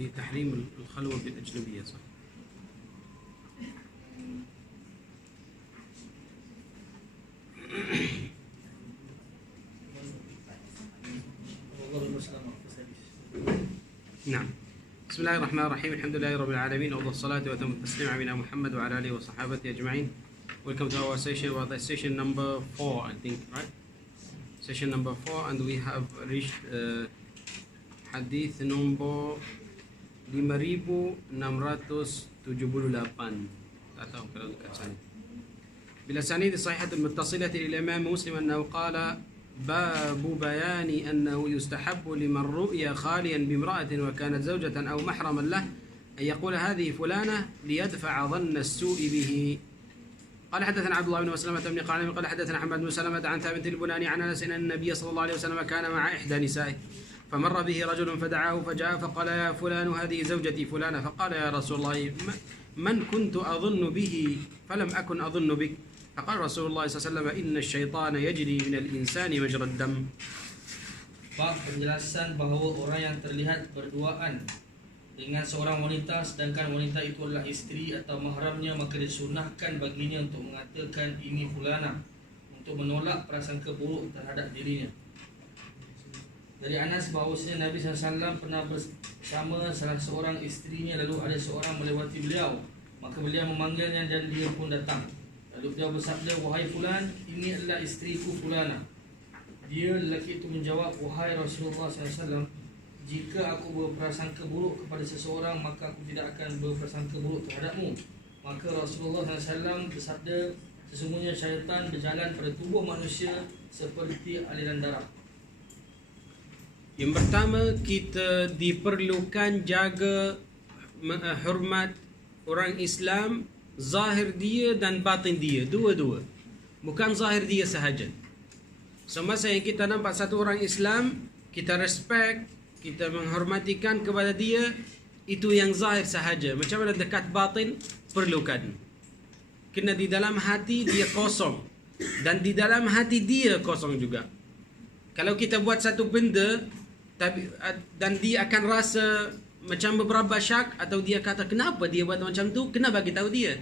لتحريم الخلوة بالأجنبية صح؟ نعم. بسم الله الرحمن الرحيم. الحمد لله رب العالمين، أفضل الصلاة وأتم التسليم على نبينا محمد وعلى آله وصحابته أجمعين. Welcome to our session. Well, that's session number 4, I think, right? Session number 4, and we have reached hadith number 5678. Tak tahu kalau dekat sana. Bila sanid sahihatul muttasilati lil Imam Muslim annahu qala باب بيان أنه يستحب لمن رؤي خاليا بامرأة وكانت زوجة أو محرما له أن يقول هذه فلانة ليدفع ظن السوء به. قال حدثنا عبد الله بن مسلمة بن قعنب قال حدثنا حماد بن سلمة عن ثابت البناني عن أنس أن النبي صلى الله عليه وسلم كان مع إحدى نسائه فمر به رجل فدعاه فجاء فقال يا فلان هذه زوجتي فلانة، فقال يا رسول الله من كنت أظن به فلم أكن أظن بك، فقال رسول الله صلى الله عليه وسلم إن الشيطان يجري من الإنسان مجرى الدم. Bab penjelasan bahawa orang yang terlihat berduaan dengan seorang wanita sedangkan wanita itu adalah isteri atau mahramnya, maka disunahkan baginya untuk mengatakan ini fulana untuk menolak prasangka buruk terhadap dirinya. Dari Anas bahawasanya Nabi SAW pernah bersama salah seorang isterinya, lalu ada seorang melewati beliau, maka beliau memanggilnya dan dia pun datang. Lalu dia bersabda, wahai fulan, ini adalah isteriku fulana. Dia lelaki itu menjawab, wahai Rasulullah SAW, jika aku berprasangka buruk kepada seseorang, maka aku tidak akan berprasangka buruk terhadapmu. Maka Rasulullah SAW bersabda, sesungguhnya syaitan berjalan pada tubuh manusia seperti aliran darah. Yang pertama, kita diperlukan jaga hormat orang Islam, zahir dia dan batin dia, dua-dua. Bukan zahir dia sahaja. So masa yang kita nampak satu orang Islam, kita respect, kita menghormatikan kepada dia, itu yang zahir sahaja. Macam mana dekat batin, perlukan. Kena di dalam hati dia kosong, dan di dalam hati dia kosong juga. Kalau kita buat satu benda dan dia akan rasa macam beberapa syak, atau dia kata kenapa dia buat macam tu, kena bagi tahu dia.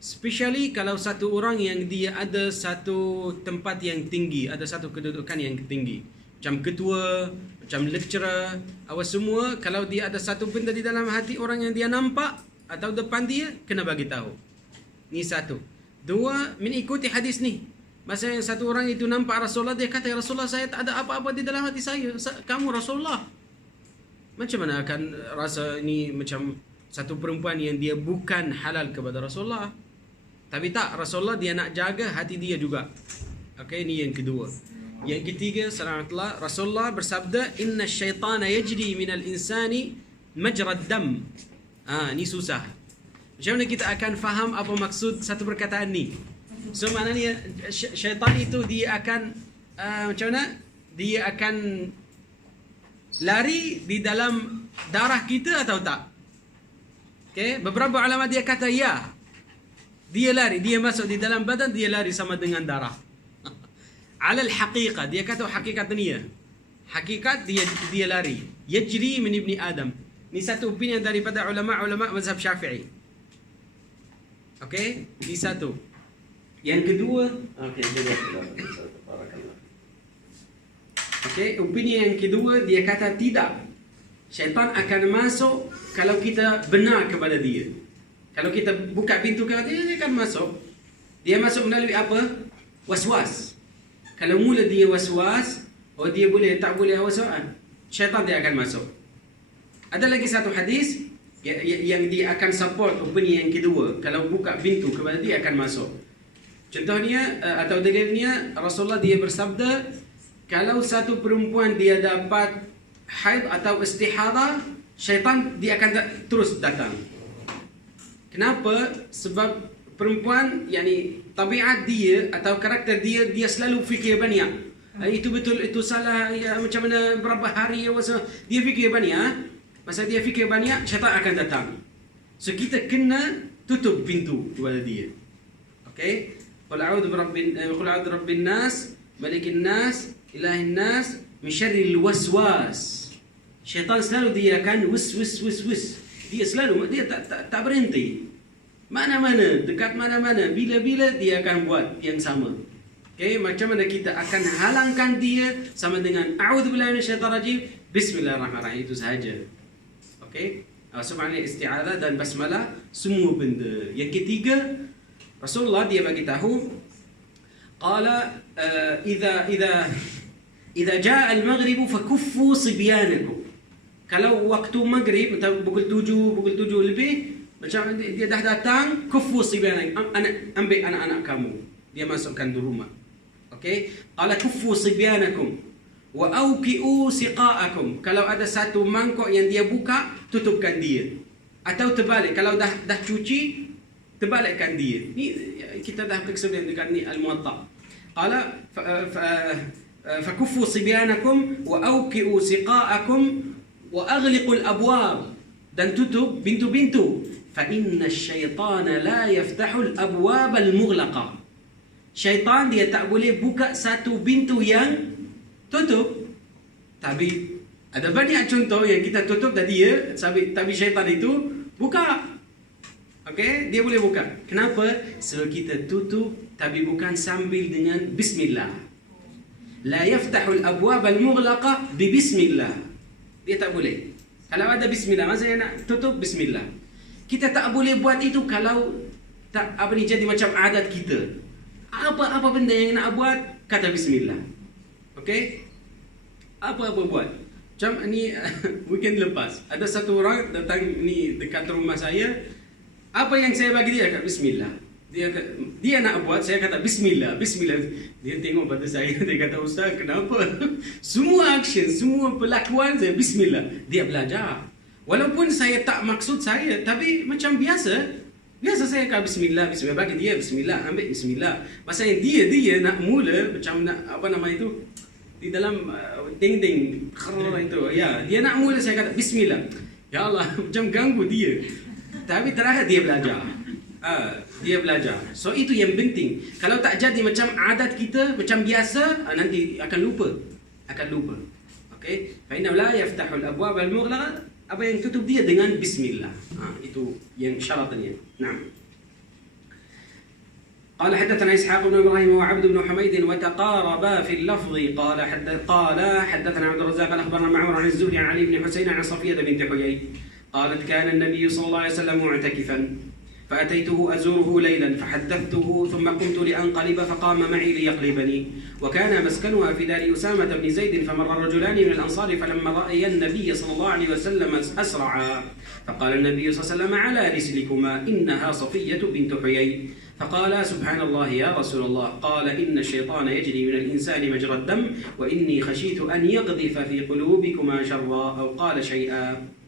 Especially kalau satu orang yang dia ada satu tempat yang tinggi, ada satu kedudukan yang tinggi, macam ketua, macam lecturer, awas semua, kalau dia ada satu benda di dalam hati orang yang dia nampak atau depan dia, kena bagi tahu. Ni satu. Dua, mengikuti hadis ni. Masa yang satu orang itu nampak Rasulullah, dia kata, ya Rasulullah, saya tak ada apa-apa di dalam hati saya. Kamu Rasulullah. Macam mana akan rasa ini macam satu perempuan yang dia bukan halal kepada Rasulullah? Tapi tak, Rasulullah dia nak jaga hati dia juga. Okey, ini yang kedua. Yang ketiga, salamatullah, Rasulullah bersabda, inna syaitana yajri minal insani majrad dam. Ni susah. Macam mana kita akan faham apa maksud satu perkataan ni? So maknanya syaitan itu dia akan macam mana? Dia akan lari di dalam darah kita atau tak? Okay? Beberapa ulama dia kata ya. Dia lari, dia masuk di dalam badan, dia lari sama dengan darah. Alal haqiqah, dia kata hakikat ni ya. Hakikat dia lari. Yajri min ibni Adam. Ni satu opinion daripada ulama-ulama mazhab Syafi'i. Okay? Ni satu. Yang kedua, opini yang kedua, dia kata tidak. Syaitan akan masuk kalau kita benar kepada dia. Kalau kita buka pintu kepada dia akan masuk. Dia masuk melalui apa? Was-was. Kalau mula dia was-was, dia boleh, tak boleh was-was, syaitan dia akan masuk. Ada lagi satu hadis yang dia akan support opini yang kedua. Kalau buka pintu kepada dia akan masuk. Contohnya atau dalilnya, Rasulullah dia bersabda, kalau satu perempuan dia dapat haid atau istihadah, syaitan dia akan terus datang. Kenapa? Sebab perempuan, yakni tabiat dia atau karakter dia, dia selalu fikir banyak. Itu betul, itu salah, ya, macam mana berapa hari, dia fikir banyak. Masa dia fikir banyak, syaitan akan datang. So kita kena tutup pintu kepada dia. Okay? Qul a'udzu birabbin nas, malikin nas, ilahin nas, min syarril waswas. Syaitan selalu dia akan wis. Dia selalu, dia tak berhenti. Mana-mana, dekat mana-mana, bila-bila dia akan buat yang sama. Okay, macam mana kita akan halangkan dia sama dengan a'udzubillahi minasyaitonirrajim, bismillahirrahmanirrahim, itu sahaja. Okay, subhanallah, isti'adzah dan basmalah, semua benda. Yang ketiga, Rasulullah dia bagi tahu, qala idza jaa al-maghrib fakuffu sibyanakum. Kalau waktu maghrib pukul 7 lebih, macam dia dah datang, kuffu sibyanakum, ambil anak-anak kamu, dia masukkan di rumah. Okey, qala kuffu sibyanakum wa awqi'u siqa'akum. Kalau ada satu mangkok yang dia buka, tutupkan dia. Atau terbalik, kalau dah cuci, terbalikkan dia. Ni kita dah periksa dekat ni Al-Muwatta. Qala fakuffu sibyanakum wa awqi'u siqa'akum wa aghliqul abwab, dan tutup pintu-pintu. Fa inna asyaitana la yaftahul abwab al-mughlaqa. Syaitan dia tak boleh buka satu pintu yang tutup. Tapi ada banyak contoh yang kita tutup dan dia, tapi syaitan itu buka. Okey, dia boleh buka. Kenapa? Sebab kita tutup tapi bukan sambil dengan bismillah. La yaftahul abwab al-mughlaqa bi bismillah. Dia tak boleh. Kalau ada bismillah, masa saya nak tutup bismillah. Kita tak boleh buat itu kalau tak jadi macam adat kita. Apa benda yang nak buat, kata bismillah. Okey? Apa-apa buat. Macam ni weekend lepas, ada satu orang datang ni dekat rumah saya. Apa yang saya bagi dia, kata bismillah. Dia nak buat, saya kata bismillah. Dia tengok pada saya, dia kata, ustaz, kenapa? Semua action, semua perlakuan saya bismillah. Dia belajar. Walaupun saya tak maksud saya, tapi macam biasa saya kata bismillah, bagi dia bismillah, ambil bismillah. Maksudnya dia nak mula macam nak itu di dalam ding-ding itu. Ya, dia nak mula, saya kata bismillah. Ya Allah, macam ganggu dia. Tapi terakhir dia belajar. Dia belajar. So itu yang penting. Kalau tak jadi macam adat kita, macam biasa, nanti akan lupa. Okey? Fa inna la yaftahul abwab al-mughlaqa. Apa yang tutup dia dengan bismillah. Itu yang syaratnya. Naam. قال حدثنا إسحاق بن إبراهيم وعبد بن حميد وتقاربا في اللفظ. قال حدثنا عبد الرزاق قال أخبرنا معمر عن الزهري عن علي بن حسين عن صفية بنت حيي قالت كان النبي صلى الله عليه وسلم معتكفا فأتيته أزوره ليلا فحدثته ثم قمت لأنقلب فقام معي ليقلبني وكان مسكنها في دار أسامة بن زيد فمر رجلان من الأنصار فلما رأي النبي صلى الله عليه وسلم أسرعا فقال النبي صلى الله عليه وسلم على رسلكما إنها صفية بنت حيي فقال سبحان الله يا رسول الله قال إن الشيطان يجري من الإنسان مجرى الدم وإني خشيت أن يقذف في قلوبكما شرا أو قال شيئا.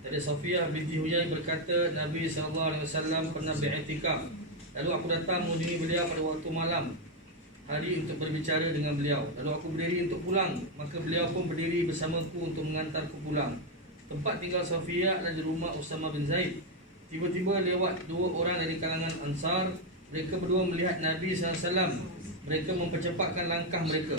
Dari Safiyah binti Huyai berkata, Nabi SAW pernah beriktikaf. Lalu aku datang mengunjungi beliau pada waktu malam hari untuk berbicara dengan beliau. Lalu aku berdiri untuk pulang, maka beliau pun berdiri bersamaku untuk mengantarku pulang. Tempat tinggal Safiyah adalah di rumah Usama bin Zaid. Tiba-tiba lewat dua orang dari kalangan Ansar. Mereka berdua melihat Nabi SAW. Mereka mempercepatkan langkah mereka.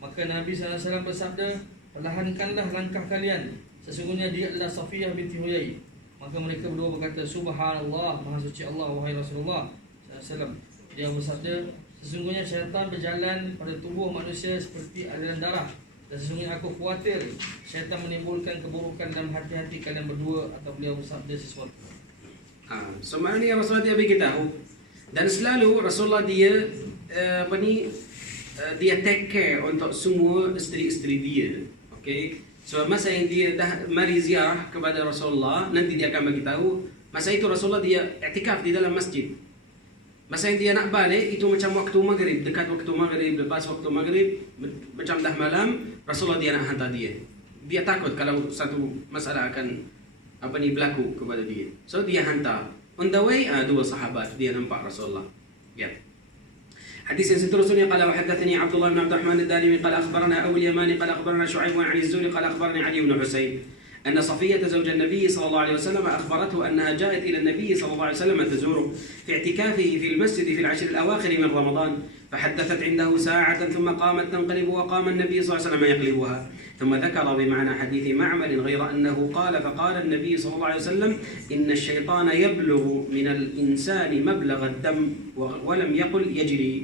Maka Nabi SAW bersabda, perlahankanlah langkah kalian. Sesungguhnya dia adalah Safiyah binti Huyai. Maka mereka berdua berkata, Subhanallah, Maha Suci Allah, wahai Rasulullah SAW. Dia bersabda, sesungguhnya syaitan berjalan pada tubuh manusia seperti aliran darah. Dan sesungguhnya aku khawatir syaitan menimbulkan keburukan dalam hati-hati kalian berdua. Atau beliau bersabda sesuatu. So maknanya Rasulullah dia beritahu. Dan selalu Rasulullah dia dia take care untuk semua isteri-isteri dia. Okay. So masa yang dia dah mari ziarah kepada Rasulullah, nanti dia akan bagi tahu. Masa itu Rasulullah dia iktikaf di dalam masjid. Masa yang dia nak balik itu macam waktu maghrib, dekat waktu maghrib, lepas waktu maghrib, macam dah malam, Rasulullah dia nak hantar dia. Dia takut kalau satu masalah akan berlaku kepada dia. So dia hantar. On the way, dua sahabat dia nampak Rasulullah. Ya. حديث seterusnya قال وحدثني عبد الله بن عبد الرحمن الدارمي قال أخبرنا أبو اليماني قال أخبرنا شعيب عن الزهري قال أخبرني علي بن حسين أن صفية زوج النبي صلى الله عليه وسلم أخبرته أنها جاءت إلى النبي صلى الله عليه وسلم تزوره في اعتكافه في المسجد في العشر الأواخر من رمضان، فحدثت عنده ساعة ثم قامت تنقلب وقام النبي صلى الله عليه وسلم يقلبها، ثم ذكر بمعنى حديث معمر غير أنه قال فقال النبي صلى الله عليه وسلم إن الشيطان يبلغ من الإنسان مبلغ الدم ولم يقل يجري.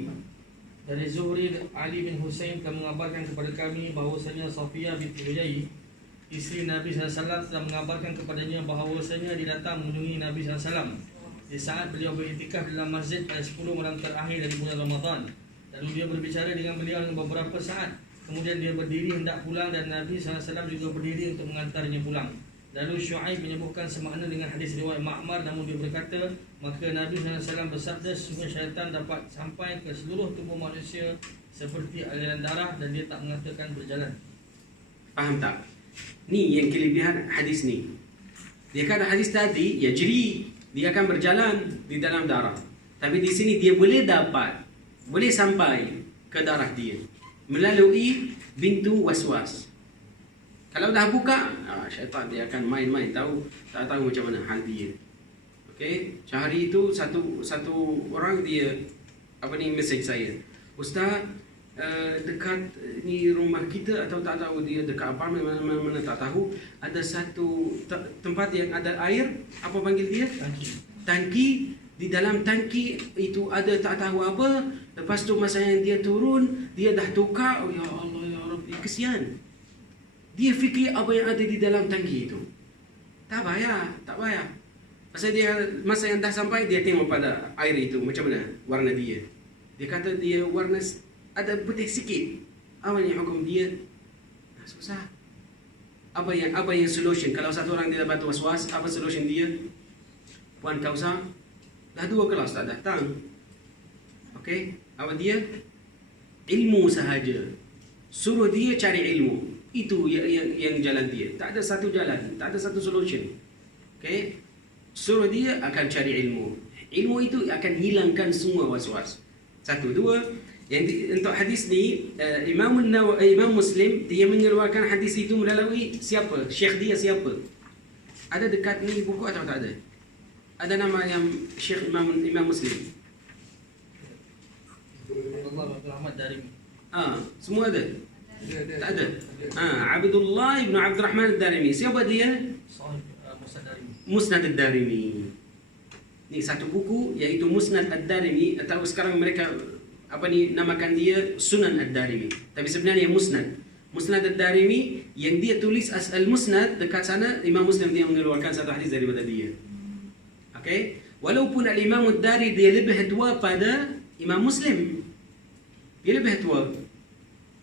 Dari Zuhri, Ali bin Husain telah mengabarkan kepada kami bahawasanya Safiyah binti Huyai, isteri Nabi SAW, telah mengabarkan kepadanya bahawasanya dia datang mengunjungi Nabi SAW di saat beliau beriktikaf dalam masjid pada 10 malam terakhir dari bulan Ramadan. Lalu dia berbicara dengan beliau dengan beberapa saat. Kemudian dia berdiri hendak pulang dan Nabi SAW juga berdiri untuk mengantarnya pulang. Lalu Syuaib menyebutkan semakna dengan hadis riwayat Ma'mar, namun dia berkata, maka Nabi SAW bersabda, sesungguhnya syaitan dapat sampai ke seluruh tubuh manusia seperti aliran darah dan dia tak mengatakan berjalan. Faham tak? Ni yang kelebihan hadis ni. Dia kata hadis tadi, ya jeri, dia akan berjalan di dalam darah. Tapi di sini dia boleh dapat, boleh sampai ke darah dia melalui pintu waswas. Kalau dah buka, syaitan dia akan main-main, tak tahu macam mana hal dia. Okey, sehari itu satu orang dia message saya, Ustaz, dekat ni rumah kita atau tak tahu dia dekat apa mana tak tahu, ada satu tempat yang ada air, apa panggil dia? Tangki. Di dalam tangki itu ada tak tahu apa. Lepas tu masa yang dia turun, dia dah tukar. Oh ya Allah ya Rabbi, kesian. Dia fikir apa yang ada di dalam tangki itu. Tak payah. Masa yang dah sampai, dia tengok pada air itu macam mana warna dia. Dia kata dia warna ada putih sikit. Apa yang hukum dia? Susah. Apa yang solution? Kalau satu orang dia dapat was-was, apa solution dia? Puan Kausa, dah 2 kelas tak datang. Okey, apa dia? Ilmu sahaja. Suruh dia cari ilmu. Itu yang jalan dia. Tak ada satu jalan, tak ada satu solution. Okey? Suruh dia akan cari ilmu. Ilmu itu akan hilangkan semua was-was. 1, 2. Untuk hadis ni, Imam Muslim dia mengeluarkan hadis itu melalui siapa? Syekh dia siapa? Ada dekat ni buku atau tak ada? Ada nama yang Syekh Imam Muslim? Ahmad Darimi. Semua ada? Tak ada. Abdullah ibn Abdul Rahman Ad-Darimi. Siapa dia? Musnad Ad-Darimi. Ni satu buku iaitu Musnad Ad-Darimi, atau sekarang mereka namakan dia Sunan Ad-Darimi. Tapi sebenarnya Musnad Ad-Darimi yang dia tulis Al-Musnad, dekat sana Imam Muslim dia mengeluarkan satu hadis daripada dia. Okey? Walaupun Al-Imam Ad-Darimi dia lebih tua pada Imam Muslim. Dia lebih tua.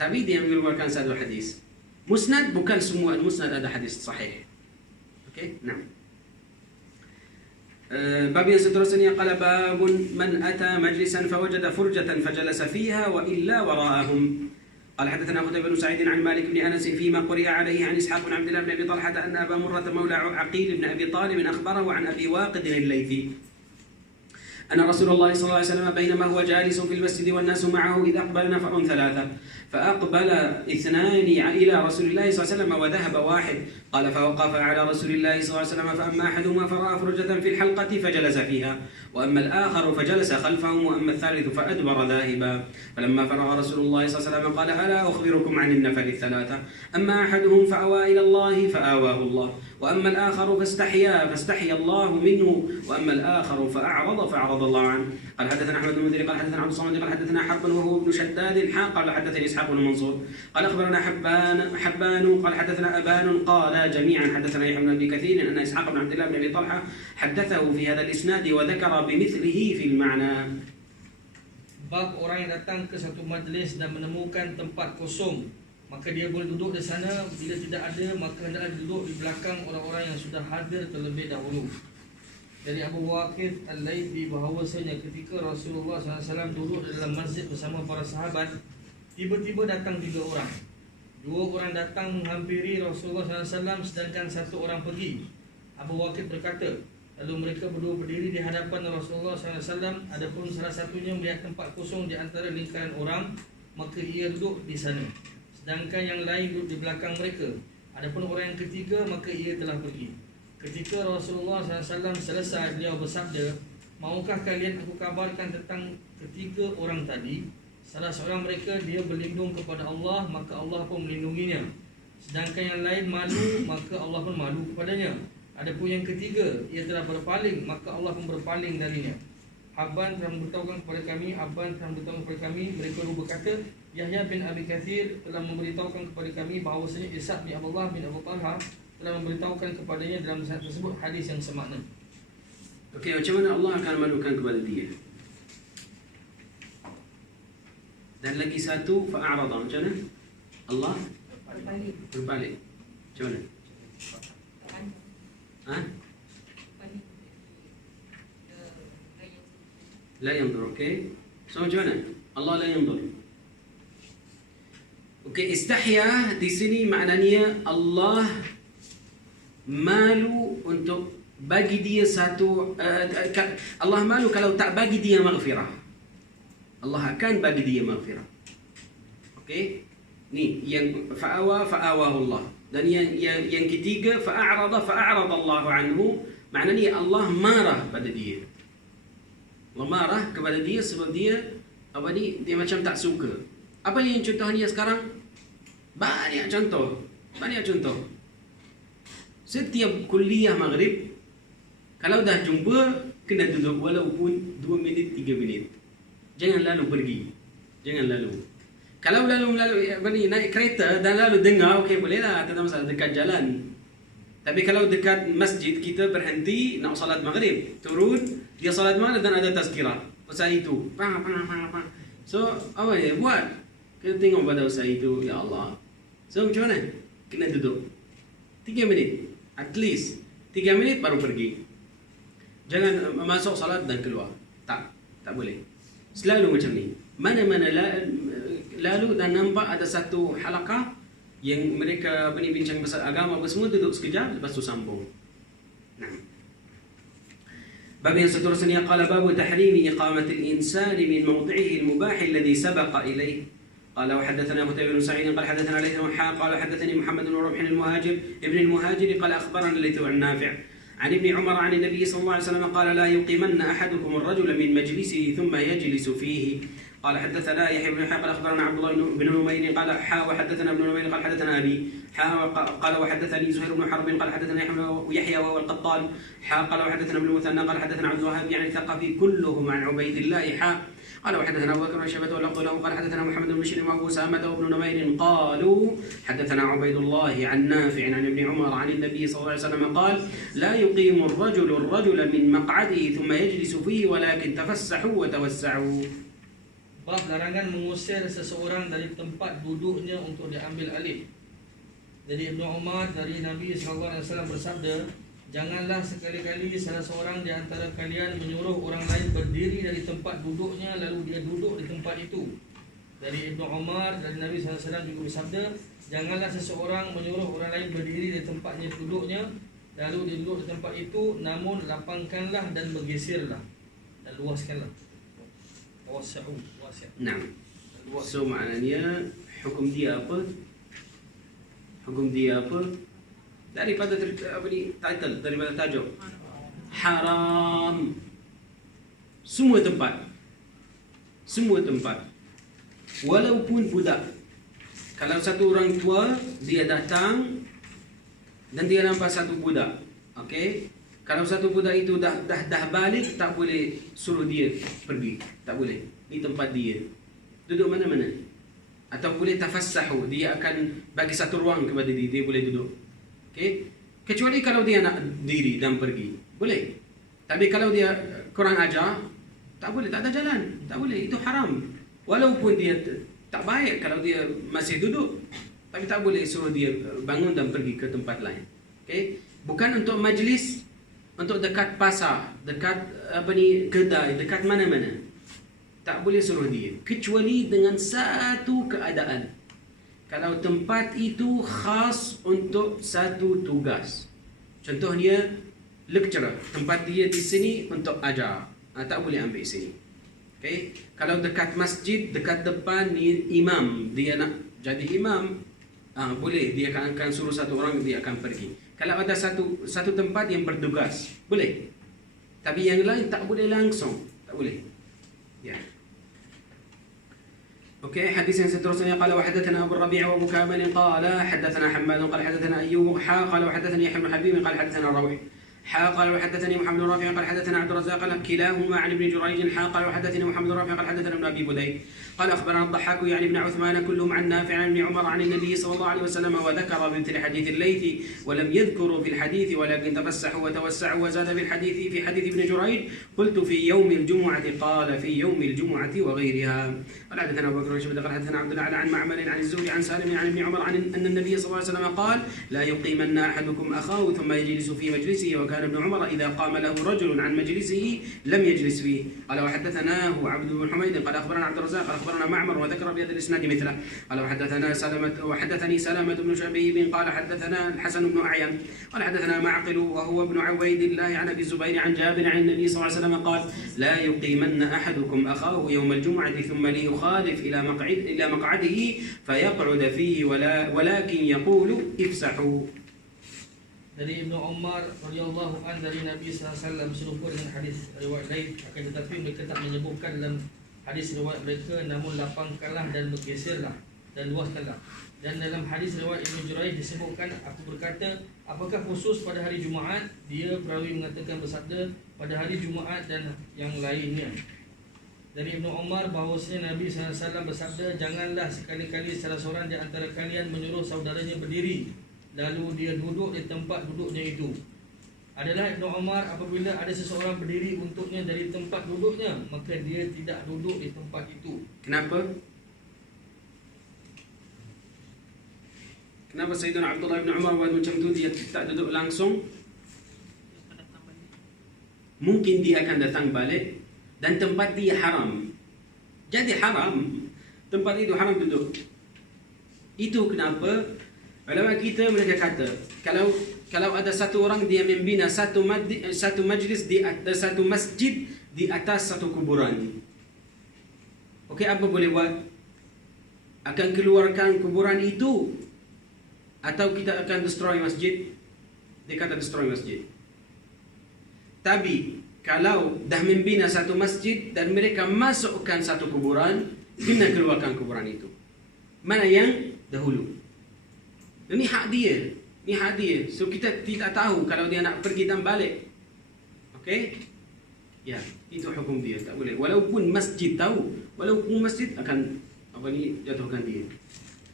Tapi dia mengeluarkan satu hadis. Musnad bukan semua Musnad ada hadis sahih. Okey? Nah. باب seterusnya قال باب من أتى مجلسا فوجد فرجة فجلس فيها وإلا وراءهم. قال حدثنا قتيبة بن سعيد عن مالك بن أنس فيما قرئ عليه عن إسحاق بن عبد الله بن أبي طلحة أن أبا مرة مولى عقيل بن أبي طالب أخبره عن أبي واقد الليثي أن رسول الله صلى الله عليه وسلم بينما هو جالس في المسجد والناس معه إذ أقبل نفر 3 فأقبل 2 إلى رسول الله صلى الله عليه وسلم وذهب واحد. قال فوقف على رسول الله صلى الله عليه وسلم فأما أحدهما فرأى فرجة في الحلقة فجلس فيها وأما الآخر فجلس خلفهم وأما الثالث فأدبر ذاهبا. فلما فرغ رسول الله صلى الله عليه وسلم قال ألا أخبركم عن النفر 3 أما أحدهم فأوى إلى الله فآواه الله وأما الآخر فاستحيا الله منه وأما الآخر فأعرض الله عنه. قال حدثنا أحمد بن منذر قال حدثنا عبد الصمد قال حدثنا حرب وهو ابن شداد قال حدثني إسحاق بن منصور قال أخبرنا حبان قال حدثنا أبان قال جميعا حدثنا يحيى بن أبي كثير أن إسحاق بن عبد الله بن أبي طلحة حدثه في هذا الإسناد وذكر بمثله في المعنى. Bab orang yang datang ke satu majlis dan menemukan tempat kosong, maka dia boleh duduk di sana. Bila tidak ada, maka hendaklah duduk di belakang orang-orang yang sudah hadir terlebih dahulu. Dari Abu Waqid Al-Laythi bahawasanya ketika Rasulullah SAW duduk dalam masjid bersama para sahabat, tiba-tiba datang 3 orang. 2 orang datang menghampiri Rasulullah SAW sedangkan 1 orang pergi. Abu Waqid berkata, lalu mereka berdua berdiri di hadapan Rasulullah SAW. Adapun salah satunya melihat tempat kosong di antara lingkaran orang, maka ia duduk di sana. Sedangkan yang lain duduk di belakang mereka. Adapun orang yang ketiga, maka ia telah pergi. Ketika Rasulullah SAW selesai, beliau bersabda, maukah kalian aku kabarkan tentang ketiga orang tadi? Salah seorang mereka dia berlindung kepada Allah, maka Allah pun melindunginya. Sedangkan yang lain malu, maka Allah pun malu kepadanya. Adapun yang ketiga, ia telah berpaling, maka Allah pun berpaling darinya. Abban telah memberitahukan kepada kami, mereka berkata, Yahya bin Abi Kathir telah memberitahukan kepada kami bahawasanya Ishaq bin Abdullah bin Abu Talha telah memberitahukan kepadanya dalam sanad tersebut hadis yang semakna. Okey, macam mana Allah akan malukan kepada dia? Dan lagi satu, fa'arada, macam mana? Allah berbalik. Macam mana? Ha? La yandur, okey? So macam mana? Allah la yandur. Okey, istahya di sini maknanya Allah malu untuk bagi dia satu Allah malu kalau tak bagi dia maghfirah. Allah akan bagi dia maghfirah. Okey? Ni yang fa'awahu Allah. Dan yang ketiga fa'arada Allah anhu, maknanya Allah marah pada dia. Allah marah kepada dia sebab dia dia macam tak suka. Apa yang contohnya sekarang? Banyak contoh. Setiap kuliah maghrib, kalau dah jumpa, kena duduk walaupun 2 minit, 3 minit. Jangan lalu pergi. Jangan lalu. Kalau lalu naik kereta dan lalu dengar, okey bolehlah, tak ada masalah, dekat jalan. Tapi kalau dekat masjid, kita berhenti nak salat maghrib, turun, dia salat maghrib dan ada tazkirah. Usaha itu. So, apa dia buat? Kita tengok pada usaha itu, ya Allah. So, macam mana? Kena duduk 3 minit. At least 3 minit baru pergi. Jangan masuk salat dan keluar. Tak boleh. Selalu macam ni. Mana-mana lalu dan nampak ada satu halaqah yang mereka bincang pasal agama apa semua, duduk sekejap lepas tu sambung. Nah. Bab yang seterusnya, qala babu tahrimi iqamati al-insan min mawdi'ihi al-mubah alladhi sabaqa ilayh. قال وحدثنا قتيبة بن سعيد قال حدثنا ليث بن حاء قال حدثني محمد بن ربح ابن المهاجر قال أخبرنا الليث عن نافع عن ابن عمر عن النبي صلى الله عليه وسلم قال لا يقيمن أحدكم الرجل من مجلسه ثم يجلس فيه. قال حدثنا يحيى بن حاء قال أخبرنا عبد الله بن نمير قال حاء وحدثنا ابن نمير قال حدثنا أبي حاء قال وحدثني زهير بن حرب قال حدثنا يحيى وهو القطان حاء قال وحدثنا ابن المثنى قال حدثنا عبد الوهاب يعني الثقفي كلهم عن عبيد الله حاء قال وحدثنا ابو بكر بن شيبه واللفظ له قال حدثنا محمد بن بشير وابو اسامه وابن نمير قالوا حدثنا عبيد الله عن نافع عن ابن عمر عن النبي صلى الله عليه وسلم قال لا يقيم الرجل من مقعده ثم يجلس فيه ولكن تفسحوا وتوسعوا. Bab larangan mengusir seseorang dari tempat duduknya untuk diambil alih. Dari Ibnu Umar dari Nabi SAW bersabda, janganlah sekali-kali salah seorang di antara kalian menyuruh orang lain berdiri dari tempat duduknya lalu dia duduk di tempat itu. Dari Ibnu Umar dari Nabi SAW juga bersabda, janganlah seseorang menyuruh orang lain berdiri di tempatnya duduknya lalu dia duduk di tempat itu, namun lapangkanlah dan bergeserlah dan luaskanlah. Wasi'u. Nah. So maknanya hukum dia apa? Daripada title, daripada tajuk. Haram. Semua tempat. Walaupun budak. Kalau satu orang tua dia datang dan dia nampak satu budak, okey? Kalau satu budak itu dah balik, tak boleh suruh dia pergi, tak boleh. Ini tempat dia. Duduk mana-mana. Atau boleh tafassahu, dia akan bagi satu ruang kepada dia boleh duduk. Okey? Kecuali kalau dia nak diri dan pergi, boleh. Tapi kalau dia kurang ajar, tak boleh, tak ada jalan, tak boleh, itu haram. Walaupun dia tak baik kalau dia masih duduk, tapi tak boleh suruh dia bangun dan pergi ke tempat lain. Okey? Bukan untuk majlis, untuk dekat pasar, dekat kedai, dekat mana-mana. Tak boleh suruh dia, kecuali dengan satu keadaan. Kalau tempat itu khas untuk satu tugas. Contohnya lecturer, tempat dia di sini untuk ajar, tak boleh ambil sini. Okay? Kalau dekat masjid, dekat depan ni imam, dia nak jadi imam, boleh, dia akan suruh satu orang, dia akan pergi. Kalau ada satu tempat yang bertugas, boleh. Tapi yang lain tak boleh langsung, tak boleh. Ya. اوكي حديث سترسل قال وحدثنا ابو الربيع وابو كامل قال حدثنا حماد قال حدثنا ايوب قال وحدثني يحيى بن حبيب قال حدثنا روح قال وحدثني محمد بن رافع قال حدثنا عبد الرزاق قال كلاهما عن ابن جريج قال وحدثني محمد بن رافع قال حدثنا ابن ابي بديل قال اخبرنا الضحاك يعني ابن عثمان كلهم عن نافع عن ابن عمر عن النبي صلى الله عليه وسلم وذكر بمثل حديث الليث ولم يذكروا في الحديث ولكن تفسحوا وتوسعوا وزاد في الحديث في حديث ابن جريج قلت في يوم الجمعة قال في يوم الجمعة وغيرها قال حدثنا ابو بكر بن قال حدثنا عبد الله عن معمر عن الزهري عن سالم عن ابن عمر عن ان النبي صلى الله عليه وسلم قال لا يقيمن احدكم اخاه ثم يجلس في مجلسه وكان ابن عمر اذا قام له رجل عن مجلسه لم يجلس فيه قال وحدثناه عبد بن حميد قال اخبرنا عبد الرزاق قال اخبرنا معمر وذكر بهذا الاسناد مثله قال وحدثني سلامة بن شبيب قال حدثنا الحسن بن اعين قال حدثنا معقل وهو ابن عبيد الله عن ابي الزبير عن جابر عن النبي صلى الله عليه وسلم قال لا يقيمن احدكم اخاه يوم الجمعة ثم ليخالف الى مقعده فيقعد فيه ولكن يقول افسحوا. Dari Ibnu Umar radhiyallahu an dari Nabi SAW serupa dengan hadis riwayat lain, akan tetapi mereka tak menyebutkan dalam hadis riwayat mereka, namun lapangkanlah dan bergeserlah dan luaskanlah. Dan dalam hadis riwayat Ibnu Jurayj disebutkan, aku berkata, apakah khusus pada hari Jumaat? Dia perawi mengatakan bersabda pada hari Jumaat dan yang lainnya. Dari Ibnu Umar bahawasanya Nabi SAW bersabda, janganlah sekali-kali salah seorang di antara kalian menyuruh saudaranya berdiri lalu dia duduk di tempat duduknya itu. Adalah Ibnu Umar apabila ada seseorang berdiri untuknya dari tempat duduknya, maka dia tidak duduk di tempat itu. Kenapa? Kenapa Sayyidina Abdullah bin Umar buat macam tu, dia tak duduk langsung? Mungkin dia akan datang balik dan tempat dia haram. Jadi haram, tempat itu haram duduk. Itu kenapa ulama kita mereka kata, kalau ada satu orang dia membina satu majlis di atas satu masjid di atas satu kuburan. Okey, apa boleh buat? Akan keluarkan kuburan itu atau kita akan destroy masjid? Dia kata destroy masjid. Tapi kalau dah membina satu masjid dan mereka masukkan satu kuburan, kena keluarkan kuburan itu. Mana yang dahulu? Ini hak dia. Ini hak dia. So kita tidak tahu kalau dia nak pergi dan balik. Okey? Ya, itu hukum dia, tak boleh. Walaupun masjid tahu, walaupun masjid akan jatuhkan dia.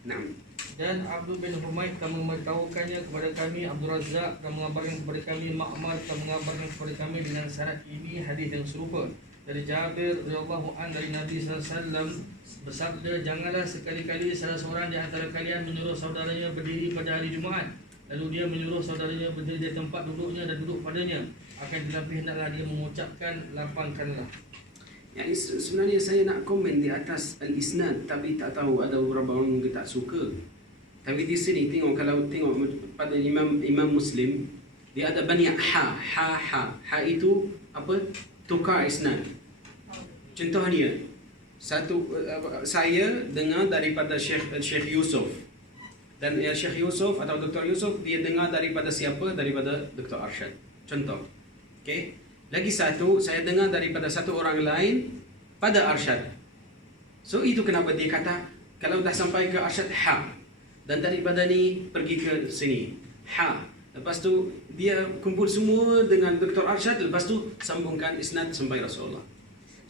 Naam. Dan Abdul bin Humaid telah memberitahukannya kepada kami, Abdul Razak telah mengabarkan kepada kami, Ma'mar telah mengabarkan kepada kami dengan syarat ini hadis yang serupa. Dari Jabir radhiyallahu an dari Nabi SAW bersabda, janganlah sekali-kali salah seorang di antara kalian menyuruh saudaranya berdiri pada hari Jumaat, lalu dia menyuruh saudaranya berdiri di tempat duduknya dan duduk padanya, akan tetapi hendaklah dia mengucapkan lapangkanlah. Yani sebenarnya saya nak komen di atas al-isnad, tapi tak tahu, ada beberapa orang yang tak suka. Tapi di sini kalau tengok pada Imam Muslim, dia ada banyak ha. Ha itu apa? Tukar isnad. Contohnya, saya dengar daripada Syekh Yusuf. Dan Syekh Yusuf atau Dr. Yusuf, dia dengar daripada siapa? Daripada Dr. Arshad. Contoh. Okey. Lagi satu, saya dengar daripada satu orang lain pada Arshad. So itu kenapa dia kata kalau dah sampai ke Arshad ha, dan daripada ni pergi ke sini ha. Lepas tu dia kumpul semua dengan Dr. Arshad, lepas tu sambungkan isnad sampai Rasulullah.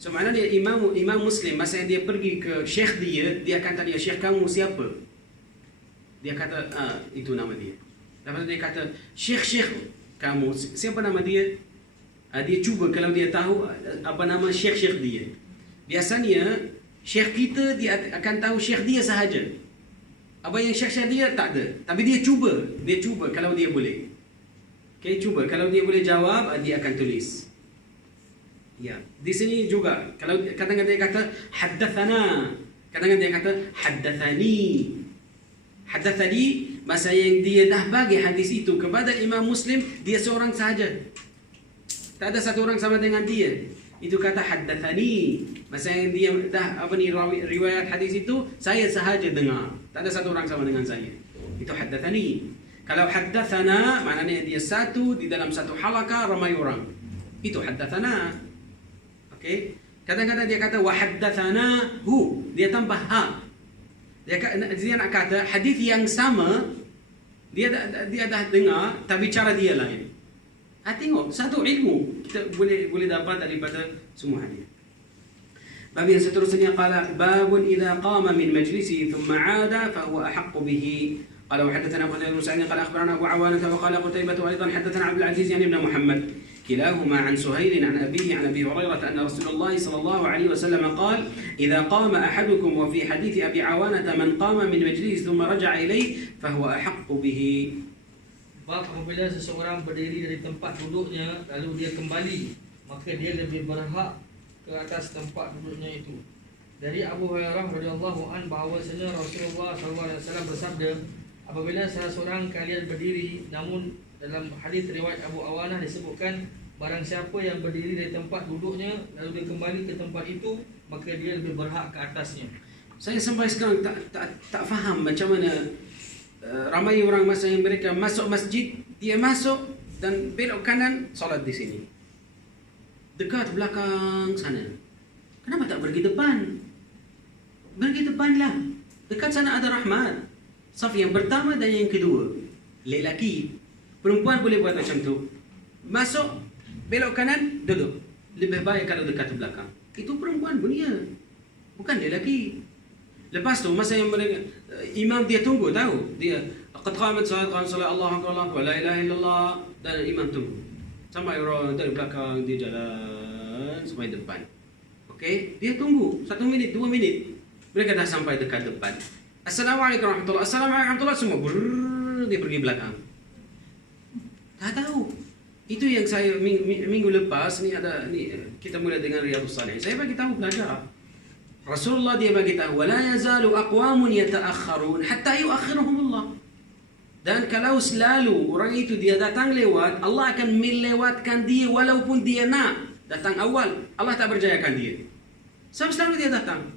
So maknanya Imam Muslim masa yang dia pergi ke syekh dia akan tanya, syekh kamu siapa? Dia kata itu nama dia. Lepas tu dia kata, syekh kamu siapa nama dia? Dia cuba kalau dia tahu apa nama syekh dia. Biasanya syekh kita dia akan tahu syekh dia sahaja. Apa yang syekh dia tak ada. Tapi dia cuba kalau dia boleh. Okey, cuba kalau dia boleh jawab, dia akan tulis. Ya, di sini juga kalau kadang-kadang dia kata haddatsana, kadang-kadang dia kata haddatsani. Haddatsani masa yang dia dah bagi hadis itu kepada Imam Muslim, dia seorang sahaja. Tak ada satu orang sama dengan dia. Itu kata haddatsani. Masa yang dia dah riwayat hadis itu, saya sahaja dengar. Tak ada satu orang sama dengan saya. itu haddatsani. Kalau haddatsana maknanya dia satu di dalam satu halaqah ramai orang. Itu haddatsana. Okey. Kadang-kadang dia kata wa haddatsana hu, dia tambah ha. Dia nak kata hadis yang sama dia dah dengar tapi cara dia lain. Tengok satu ilmu kita boleh dapat daripada semua hadis. Bab yang seterusnya qala babun idza qama min majlisi thumma 'ada fa huwa ahaqqu bihi. قال وحدثنا قتيبة بن سعيد قال أخبرنا أبو عوانة وقال قتيبة أيضا حدثنا عبد العزيز يعني ابن محمد كلاهما عن سهيل عن أبيه عن أبي هريرة أن رسول الله صلى الله عليه وسلم قال إذا قام أحدكم وفي حديث أبي عوانة من قام من مجلس ثم رجع إليه فهو أحق به. Bab apabila seseorang berdiri dari tempat duduknya lalu dia kembali, maka dia lebih berhak ke atas tempat duduknya itu. Dari Abu Hurairah radhiyallahu an bahwasanya Rasulullah sallallahu alaihi wasallam bersabda, apabila salah seorang kalian berdiri, namun dalam hadis riwayat Abu Awanah disebutkan barang siapa yang berdiri dari tempat duduknya lalu dia kembali ke tempat itu, maka dia lebih berhak ke atasnya. Saya sampai sekarang tak faham macam mana ramai orang masa yang mereka masuk masjid, dia masuk dan belok kanan solat di sini. Dekat belakang sana. Kenapa tak pergi depan? Pergi depanlah. Dekat sana ada rahmat. Saf yang pertama dan yang kedua. Lelaki. Perempuan boleh buat macam tu. Masuk, belok kanan, duduk. Lebih baik kalau dekat belakang. Itu perempuan punya. Bukan lelaki. Lepas tu masa yang mereka, imam dia tunggu tahu. Dia qad qamat salat Allahu akbar wa la ilaha illallah dan imam tunggu. Sampai orang dari belakang dia jalan sampai depan. Okey, dia tunggu 1 minit, 2 minit. Mereka dah sampai dekat depan. Assalamualaikum warahmatullahi wabarakatuh. Assalamualaikum warahmatullahi semua dia pergi belakang. Tak tahu. Itu yang saya minggu lepas ni ada ni kita mula dengan Riyadhus Shalihin. Saya bagi tahu belajar. Rasulullah dia bagi tahu wala yazalu aqwamun yata'akhkharun hatta yu'akhiruhumullah. Dan kalau selalu orang itu dia datang lewat, Allah akan melewatkan dia walaupun dia nak datang awal. Allah tak berjayakan dia. Sebab selalu dia datang.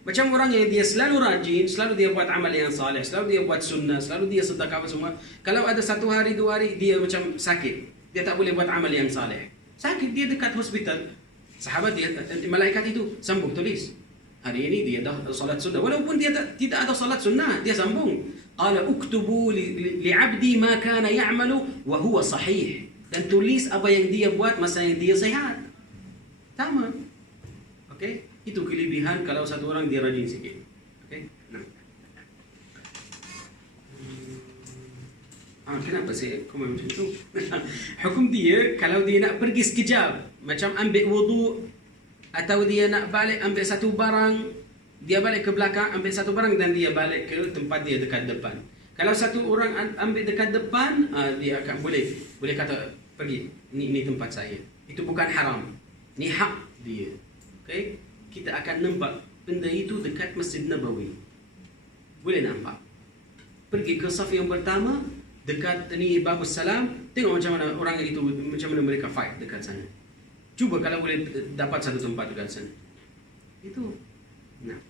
Macam orang yang dia selalu rajin, selalu dia buat amal yang saleh, selalu dia buat sunnah, selalu dia sedekah apa semua. Kalau ada 1 hari 2 hari dia macam sakit, dia tak boleh buat amal yang saleh. Sakit dia dekat hospital. Sahabat dia, malaikat itu sambung tulis. Hari ini dia dah salat sunnah. Walaupun dia tidak ada salat sunnah, dia sambung. Qala uktubu li 'abdi ma kana ya'malu wa huwa sahih. Dan tulis apa yang dia buat masa yang dia sihat. Sama. Okey? Itu kelebihan kalau satu orang dia rajin sikit. Okey? Nah. Kenapa saya komen macam tu? Hukum dia kalau dia nak pergi sekejap, macam ambil wudu atau dia nak balik ambil satu barang, dia balik ke belakang ambil satu barang dan dia balik ke tempat dia dekat depan. Kalau satu orang ambil dekat depan, dia akan boleh kata pergi. Ini tempat saya. Itu bukan haram. Ini hak dia. Okey? Kita akan nampak benda itu dekat Masjid Nabawi. Boleh nampak. Pergi ke saf yang pertama, dekat ni Babus Salam, tengok macam mana orang itu, macam mana mereka fight dekat sana. Cuba kalau boleh dapat satu tempat dekat sana. Itu. Nah.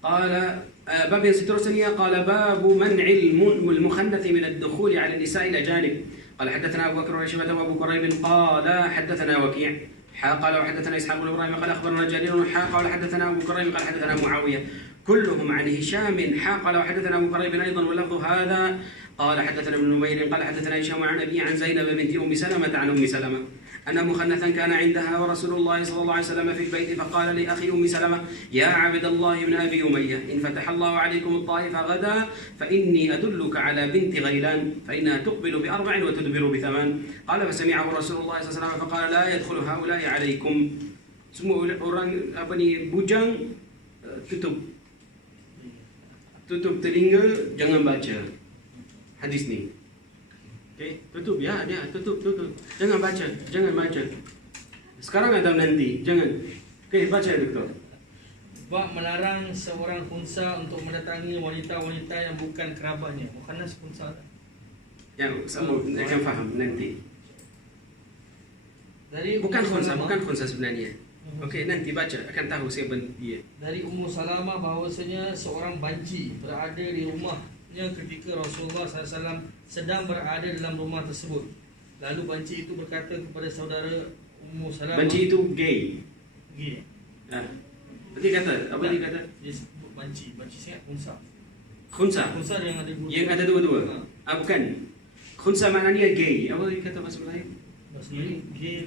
Qala bab yang seterusnya qala babu man'il al-mukhannath min ad-dukhul 'ala an-nisa' ila janib. Qala hadatsana Abu Bakr wa Shaybah wa Abu Quraib qala hadatsana Waki'. قال وحدثنا اسحاق بن ابراهيم قال اخبرنا جرير قال حدثنا ابو كريم قال حدثنا معاويه كلهم عن هشام قال وحدثنا ابو كريم ايضا واللفظ هذا قال حدثنا ابن نمير قال حدثنا هشام عن ابي عن زينب بنت ام سلمه عن ام سلمه أن مخنثا كان عندها ورسول الله صلى الله عليه وسلم في البيت فقال لأخي أم سلمة يا عبد الله بن أبي أمية إن فتح الله عليكم الطائف غدا فإني أدلك على بنت غيلان فإنها تقبل ب4 وتدبر ب8 قال فسمعه رسول الله صلى الله عليه وسلم فقال لا يدخل هؤلاء عليكم. Semua orang bujang tutup telinga, jangan baca hadis ni. Okey, tutup ya, dia tutup. Jangan baca. Sekarang atau nanti, jangan. Okey, baca doktor. Bab melarang seorang khunsa untuk mendatangi wanita-wanita yang bukan kerabatnya. Mukhannas khunsa. Ya, semua akan faham nanti. Dari bukan khunsa sebenarnya. Okey, nanti baca akan tahu siapa dia. Dari Ummu Salamah bahawasanya seorang banci berada di rumahnya ketika Rasulullah SAW sedang berada dalam rumah tersebut. Lalu banci itu berkata kepada saudara Ummu Salamah. Banci itu gay. Gini. Dia kata, apa dia kata? Dia sebut banci. Banci sangat khunsa. Khunsa. Khunsa yang ada dua. Yang ada dua-dua. Bukan. Khunsa maknanya gay. Apa dia kata bahasa Melayu? Bahasa Melayu gay.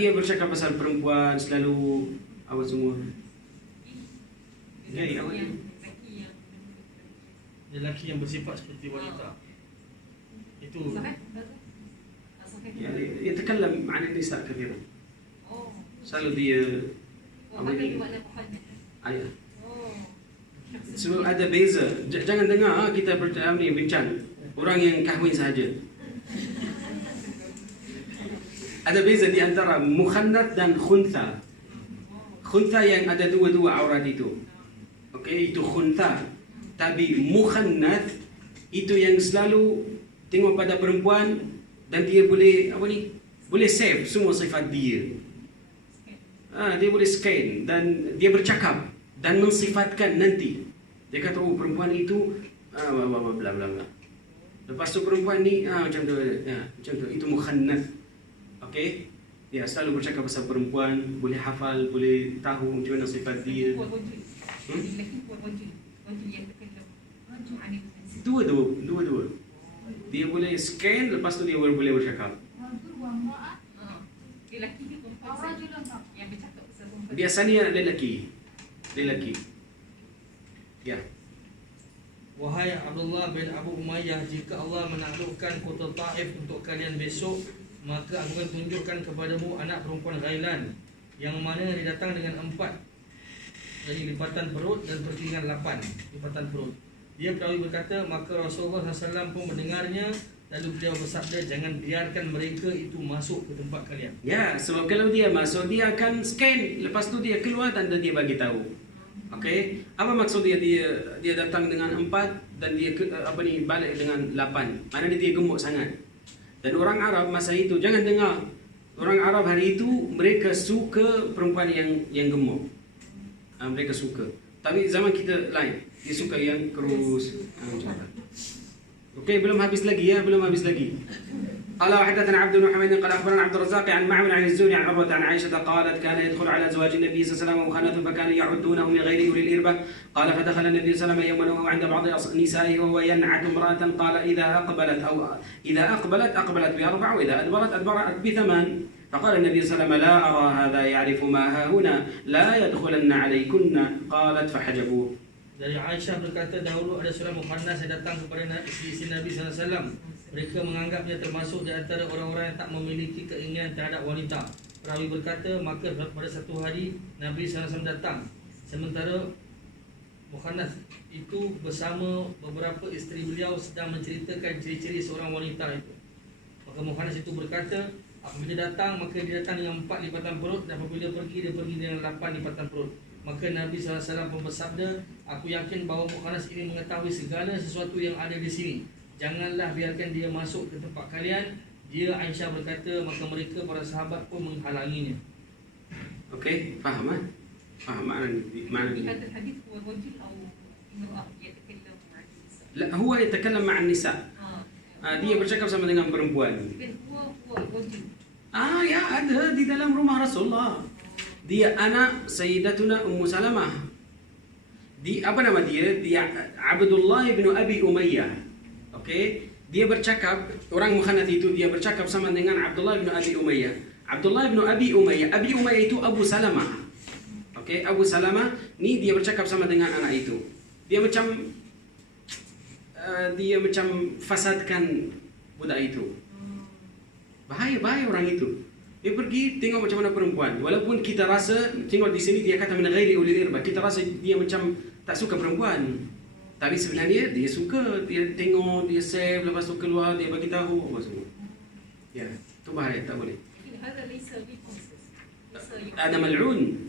Dia bercakap pasal perempuan selalu apa semua. Gay apa dia? Lelaki yang bersifat seperti wanita. Itu. يعني يتكلم عن النساء كثيرا. Selalu dia ayah. Sebab ada beza. Jangan dengar kita ni bincang orang yang kahwin sahaja. Ada beza di antara mukhannath dan khuntha. Khuntha yang ada dua-dua aurat itu. Okey, itu khuntha. Tapi mukhannath itu yang selalu tengok pada perempuan dan dia boleh boleh save semua sifat dia. Dia boleh scan dan dia bercakap dan mensifatkan nanti. Dia kata perempuan itu bla bla bla. Lepas tu perempuan ni macam tu, macam tu. Itu mukhannath. Okey? Dia selalu bercakap pasal perempuan, boleh hafal, boleh tahu macam mana sifat dia. Dua-dua. Dia boleh scan, lepas tu dia boleh bercakap. Biasanya lelaki. Ya. Wahai Abdullah bin Abu Umayyah, jika Allah menaklukkan kota Taif untuk kalian besok, maka aku akan tunjukkan kepadamu anak perempuan Ghailan, yang mana dia datang dengan 4, jadi lipatan perut, dan pergi dengan 8 lipatan perut. Dia perawi berkata, maka Rasulullah SAW pun mendengarnya, lalu beliau bersabda, jangan biarkan mereka itu masuk ke tempat kalian. Ya, sebab kalau dia masuk, dia akan scan, lepas tu dia keluar dan dia bagi tahu. Okey, apa maksud dia datang dengan 4 dan dia balik dengan 8? Maknanya dia gemuk sangat. Dan orang Arab masa itu, jangan dengar, orang Arab hari itu mereka suka perempuan yang gemuk. Mereka suka. Tapi zaman kita lain, dia suka yang kurus. Okey, belum habis lagi. قال وحدثنا عبد بن حميد قال اخبرنا عبد الرزاق عن معمر عن الزهري عن عروه عن عائشه قالت كان يدخل على زواج النبي صلى الله عليه وسلم ومخنث فكان يعدونه من غير اولي الاربه قال فدخل النبي صلى الله عليه وسلم يوما وهو عند بعض نسائه وهو ينعت امراه قال اذا اقبلت ب4 واذا ادبرت ب8 فقال النبي صلى الله عليه وسلم لا ارى هذا يعرف ما ها هنا لا يدخلن عليكن قالت فحجبوه. Dari Aisyah berkata, dahulu ada seorang mukhannas yang datang kepada isteri Nabi SAW. Mereka menganggapnya termasuk di antara orang-orang yang tak memiliki keinginan terhadap wanita. Perawi berkata, maka pada satu hari Nabi SAW datang, sementara mukhannas itu bersama beberapa isteri beliau sedang menceritakan ciri-ciri seorang wanita itu. Maka mukhannas itu berkata, apabila datang, maka dia datang dengan 4 lipatan perut, dan apabila pergi, dia pergi dengan 8 lipatan perut. Maka Nabi SAW pun bersabda, aku yakin bahawa mukhannas ini mengetahui segala sesuatu yang ada di sini. Janganlah biarkan dia masuk ke tempat kalian. Dia, Aisyah berkata, maka mereka para sahabat pun menghalanginya. Okey, faham makna ni. لا هو يتكلم مع النساء. Dia bercakap sama dengan perempuan. Ya, ada di dalam rumah Rasulullah. Dia anak Sayyidatuna Ummu Salamah. Apa nama dia? Dia Abdullah bin Abi Umayyah. Okey, dia bercakap, orang mukhannath itu dia bercakap sama dengan Abdullah bin Abi Umayyah. Abdullah bin Abi Umayyah. Abi Umayyah itu Abu Salamah. Okey, Abu Salamah ni dia bercakap sama dengan anak itu. Dia macam fasadkan budak itu. Bahaya orang itu. Dia pergi tengok macam mana perempuan. Walaupun kita rasa, tengok di sini dia kata min ghairi ulil irbah. Kita rasa dia macam tak suka perempuan. Tapi sebenarnya dia suka. Dia tengok, dia save, lepas tu keluar, dia bagi tahu apa semua. Ya, itu bahaya, tak boleh. Ada mal'un.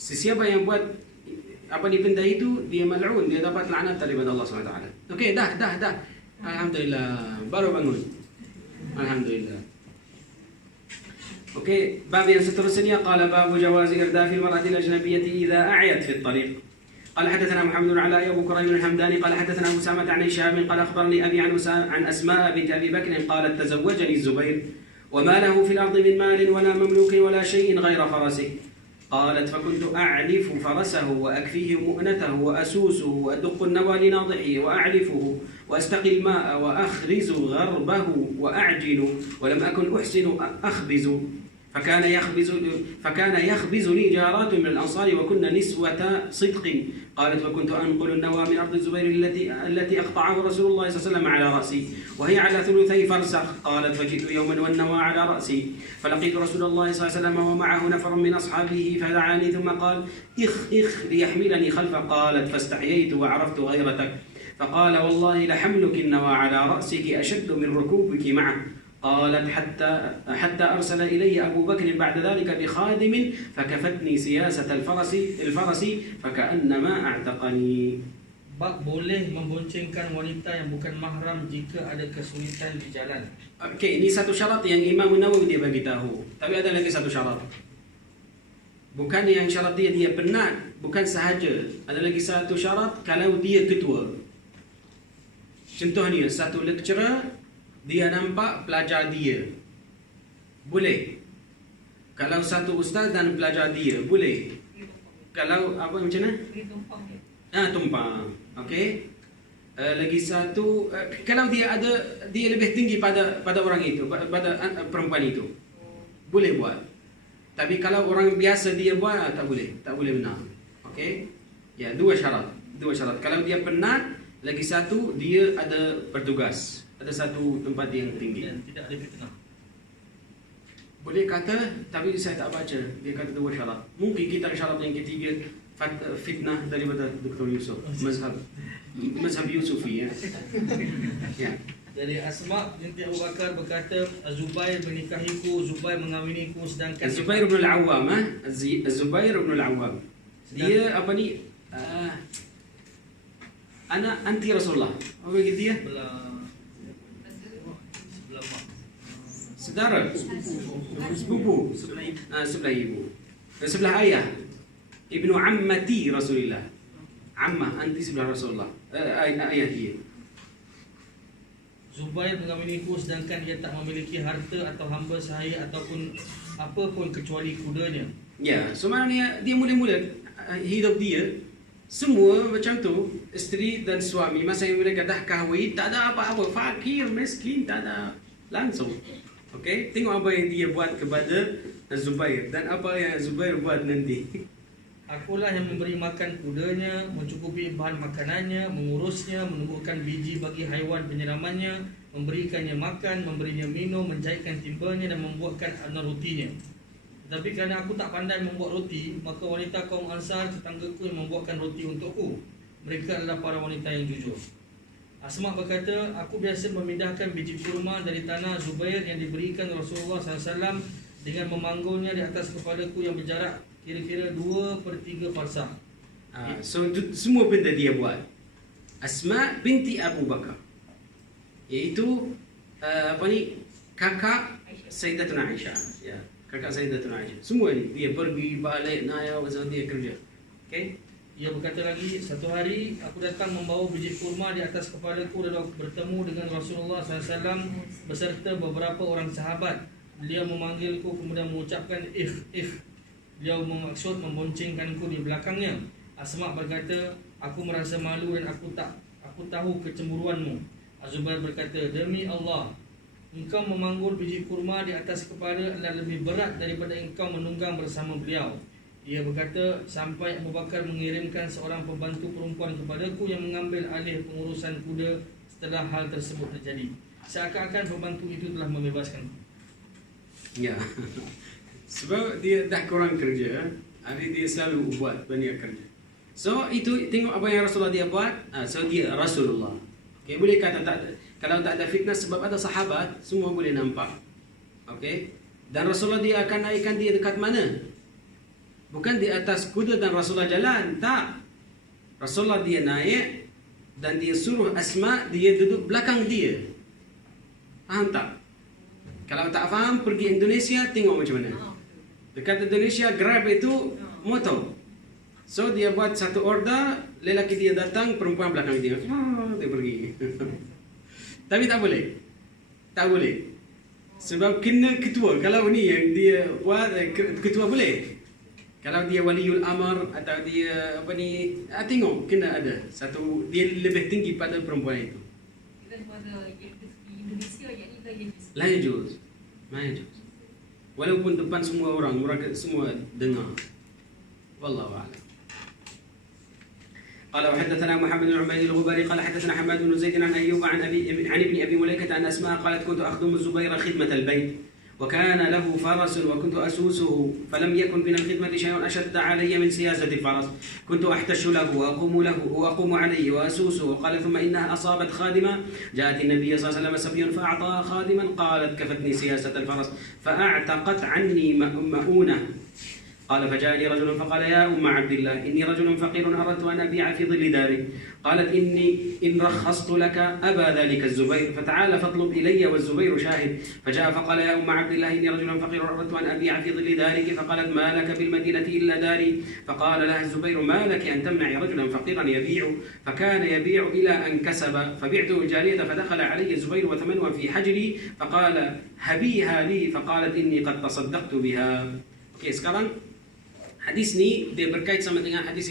Sesiapa yang buat benda itu, dia mal'un. Dia dapat laknat daripada Allah SWT. Okey, dah. Alhamdulillah. Baru bangun. Alhamdulillah. Okey, bab yang seterusnya qala babu jawazi irdafi al-mar'ati al-ajnabiyyati idza a'yat fi at-tariq. قال حدثنا محمد بن علاء أبو كريم الحمداني قال حدثنا أسامة عن هشام قال أخبرني أبي عن أسماء بنت أبي بكر قالت تزوجني الزبير وما له في الأرض من مال ولا مملوك ولا شيء غير فرسه. قالت فكنت أعلف فرسه وأكفيه مؤنته وأسوسه وأدق النوى لناضحه وأعلفه وأستقي الماء وأخرز غربه وأعجن ولم أكن أحسن أخبز فكان يخبزني جارات من الأنصار وكن نسوة صدق. قالت فكنت أنقل النوى من أرض الزبير التي أقطعه رسول الله صلى الله عليه وسلم على رأسي وهي على ثلثي فرسخ. قالت فجئت يوما والنوى على رأسي فلقيت رسول الله صلى الله عليه وسلم ومعه نفر من أصحابه فدعاني ثم قال إخ ليحملني خلفه. قالت فاستحييت وعرفت غيرتك فقال والله لحملك النوى على رأسك أشد من ركوبك معه. قالت حتى أرسل إلي أبو بكر بعد ذلك بخادم فكفتني سياسة الفرس فكأنما أعتقني. Bab boleh memboncengkan wanita yang bukan mahram jika ada kesulitan di jalan. Okey, ini satu syarat yang Imam Nawawi dia bagi tahu. Tapi ada lagi satu syarat. Bukan yang syarat dia penat, bukan sahaja. Ada lagi satu syarat kalau dia ketua. Contohnya satu lecturer dia nampak pelajar dia, boleh. Kalau satu ustaz dan pelajar dia, boleh. Kalau apa macam mana? Tumpang. Okey. Lagi satu, kalau dia lebih tinggi pada orang itu, pada perempuan itu, boleh buat. Tapi kalau orang biasa dia buat, tak boleh benar. Okey. Ya, dua syarat. Kalau dia penat, lagi satu dia ada bertugas. Ada satu tempat yang tinggi. Dan tidak ada fitnah. Boleh kata, tapi saya tak baca. Dia kata dua syarat. Mungkin kita syarat yang ketiga fitnah daripada Dr. Yusuf. Mazhab Yusufi ya. Ya. Dari Asma binti Abu Bakar berkata, Zubair menikahiku, Zubair mengawiniku sedangkan Zubair bin Al-Awwam, Zubair bin Al-Awwam. Dia apa ni? Anak anti Rasulullah. Apa gitu ya? Saudara, sepupu, sebelah ibu, sebelah ayah, ibnu ammati Rasulullah, ammah anti sebelah Rasulullah, ayah dia. Zubair mengawiniku sedangkan dia tak memiliki harta atau hamba sahaya ataupun apa pun kecuali kudanya. Ya, sebenarnya dia mula-mula hidup dia semua macam tu, isteri dan suami masa yang mereka dah kahwin tak ada apa-apa, fakir, miskin, tak ada langsung. Okey, tengok apa yang dia buat kepada Zubair dan apa yang Zubair buat nanti. Akulah yang memberi makan kudanya, mencukupi bahan makanannya, mengurusnya, menumbuhkan biji bagi haiwan penyiramannya, memberikannya makan, memberinya minum, menjahitkan timbanya dan membuatkan rotinya. Tetapi kerana aku tak pandai membuat roti, maka wanita kaum Ansar tetanggaku yang membuatkan roti untukku. Mereka adalah para wanita yang jujur. Asma berkata, aku biasa memindahkan biji kurma dari tanah Zubair yang diberikan Rasulullah SAW dengan memanggulnya di atas kepadaku yang berjarak kira-kira 2/3 farsah. So semua benda dia buat. Asma binti Abu Bakar, iaitu kakak Sayyidatuna Aisyah. Ya, kakak Sayyidatuna Aisyah. Semua ni dia pergi balik naik masa dia kerja. Okey. Ia berkata lagi, satu hari aku datang membawa biji kurma di atas kepadaku dan aku bertemu dengan Rasulullah SAW beserta beberapa orang sahabat. Beliau memanggilku kemudian mengucapkan if. Beliau bermaksud memboncengkanku di belakangnya. Asma berkata, aku merasa malu dan aku tahu kecemburuanmu. Zubair berkata, demi Allah, engkau memanggul biji kurma di atas kepala adalah lebih berat daripada engkau menunggang bersama beliau. Ia berkata, sampai Abu Bakar mengirimkan seorang pembantu perempuan kepadaku yang mengambil alih pengurusan kuda setelah hal tersebut terjadi. Seakan-akan pembantu itu telah membebaskan. Ya. Sebab dia dah kurang kerja, hari dia selalu buat banyak kerja. So itu tengok apa yang Rasulullah dia buat. So dia Rasulullah. Okay, boleh kata tak, kalau tak ada fitnah sebab ada sahabat, semua boleh nampak. Okay. Dan Rasulullah dia akan naikkan dia dekat mana? Bukan di atas kuda dan Rasulullah jalan, tak. Rasulullah dia naik dan dia suruh Asma dia duduk belakang dia. Faham tak? Kalau tak faham, pergi Indonesia, tengok macam mana. Dekat Indonesia, Grab itu motor. So, dia buat satu order, lelaki dia datang, perempuan belakang dia. Dia pergi. Tapi tak boleh. Tak boleh. Sebab kena ketua. Kalau ni yang dia buat, ketua boleh. Kalau dia waliul amar atau dia apa ni, tengok kena ada satu, dia lebih tinggi pada perempuan itu. Indonesia yang ini lagi La yajuz. Ma yajuz. Walaupun depan semua orang, mereka semua dengar. Wallahu a'lam. قال وحدثنا محمد بن عبيد الغباري قال حدثنا حماد بن زيد عن ايوب عن ابن ابي مليكه عن اسماء قالت كنت اخدم الزبير خدمه البيت وكان له فرس وكنت اسوسه فلم يكن من الخدمه شيء اشد علي من سياسه الفرس كنت احتش له واقوم عليه واسوسه قال ثم انها اصابت خادمه جاءت النبي صلى الله عليه وسلم سبي فاعطاها خادما قالت كفتني سياسه الفرس فاعتقت عني مؤونه قال فجاءني رجل فقال يا أم عبد الله إني رجل فقير أردت أن أبيع في ظل داري قالت إني إن رخصت لك أبى ذلك الزبير فتعال فاطلب إلي والزبير شاهد فجاء فقال يا أم عبد الله إني رجل فقير أردت أن أبيع في ظل دارك فقالت ما لك بالمدينة إلا داري فقال لها الزبير ما لك أن تمنعي رجلا فقيرا يبيع فكان يبيع إلى أن كسب فبعته الجارية فدخل علي الزبير وثمنها في حجري فقال هبيها لي فقالت إني قد تصدقت بها. Okey, sekarang hadis ni dia berkait sama dengan hadis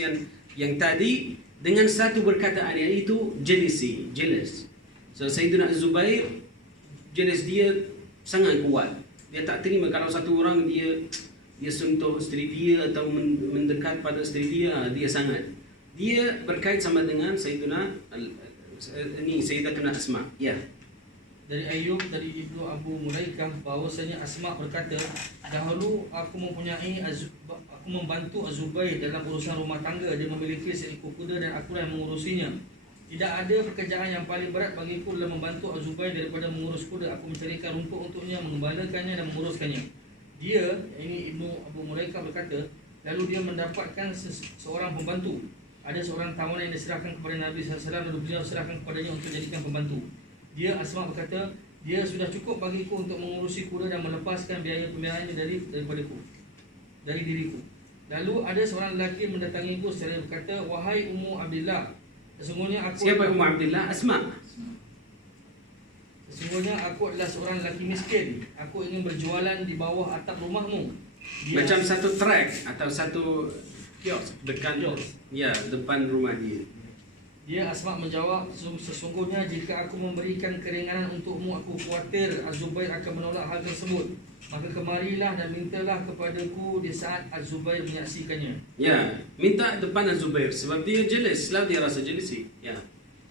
yang tadi dengan satu perkataan iaitu jealous. So Sayyidina Az-Zubair jealous dia sangat kuat. Dia tak terima kalau satu orang dia sentuh isteri dia atau mendekat pada isteri dia sangat. Dia berkait sama dengan Sayyidatuna Asma. Ya. Dari Ayub dari Ibnu Abu Mulaikah bahwasanya Asma berkata, dahulu aku membantu Az-Zubair dalam urusan rumah tangga. Dia memiliki seekor kuda dan aku yang mengurusinya. Tidak ada pekerjaan yang paling berat bagiku dalam membantu Az-Zubair daripada mengurus kuda. Aku mencarikan rumput untuknya, mengembalakannya dan menguruskannya. Dia, ini Ibnu Abu Mulaikah berkata, lalu dia mendapatkan seorang pembantu. Ada seorang tawanan yang diserahkan kepada Nabi SAW, lalu beliau serahkan kepadanya untuk jadikan pembantu. Dia Asma berkata, dia sudah cukup bagiku untuk mengurusi kuda dan melepaskan biaya pemeliharannya dari diriku. Lalu ada seorang lelaki mendatangiku secara berkata, wahai Ummu Abdillah, sesungguhnya aku... Siapa Ummu Abdillah? Asma. Sesungguhnya aku adalah seorang lelaki miskin. Aku ingin berjualan di bawah atap rumahmu. Macam satu track atau satu kios dekat depan rumah dia. Dia Asma menjawab, sesungguhnya jika aku memberikan keringanan untukmu, aku khawatir Az-Zubair akan menolak hal tersebut. Maka kemarilah dan mintalah kepadaku di saat Az-Zubair menyaksikannya. Ya, minta depan Az-Zubair sebab dia jealous, selalu dia rasa jealousy. Ya.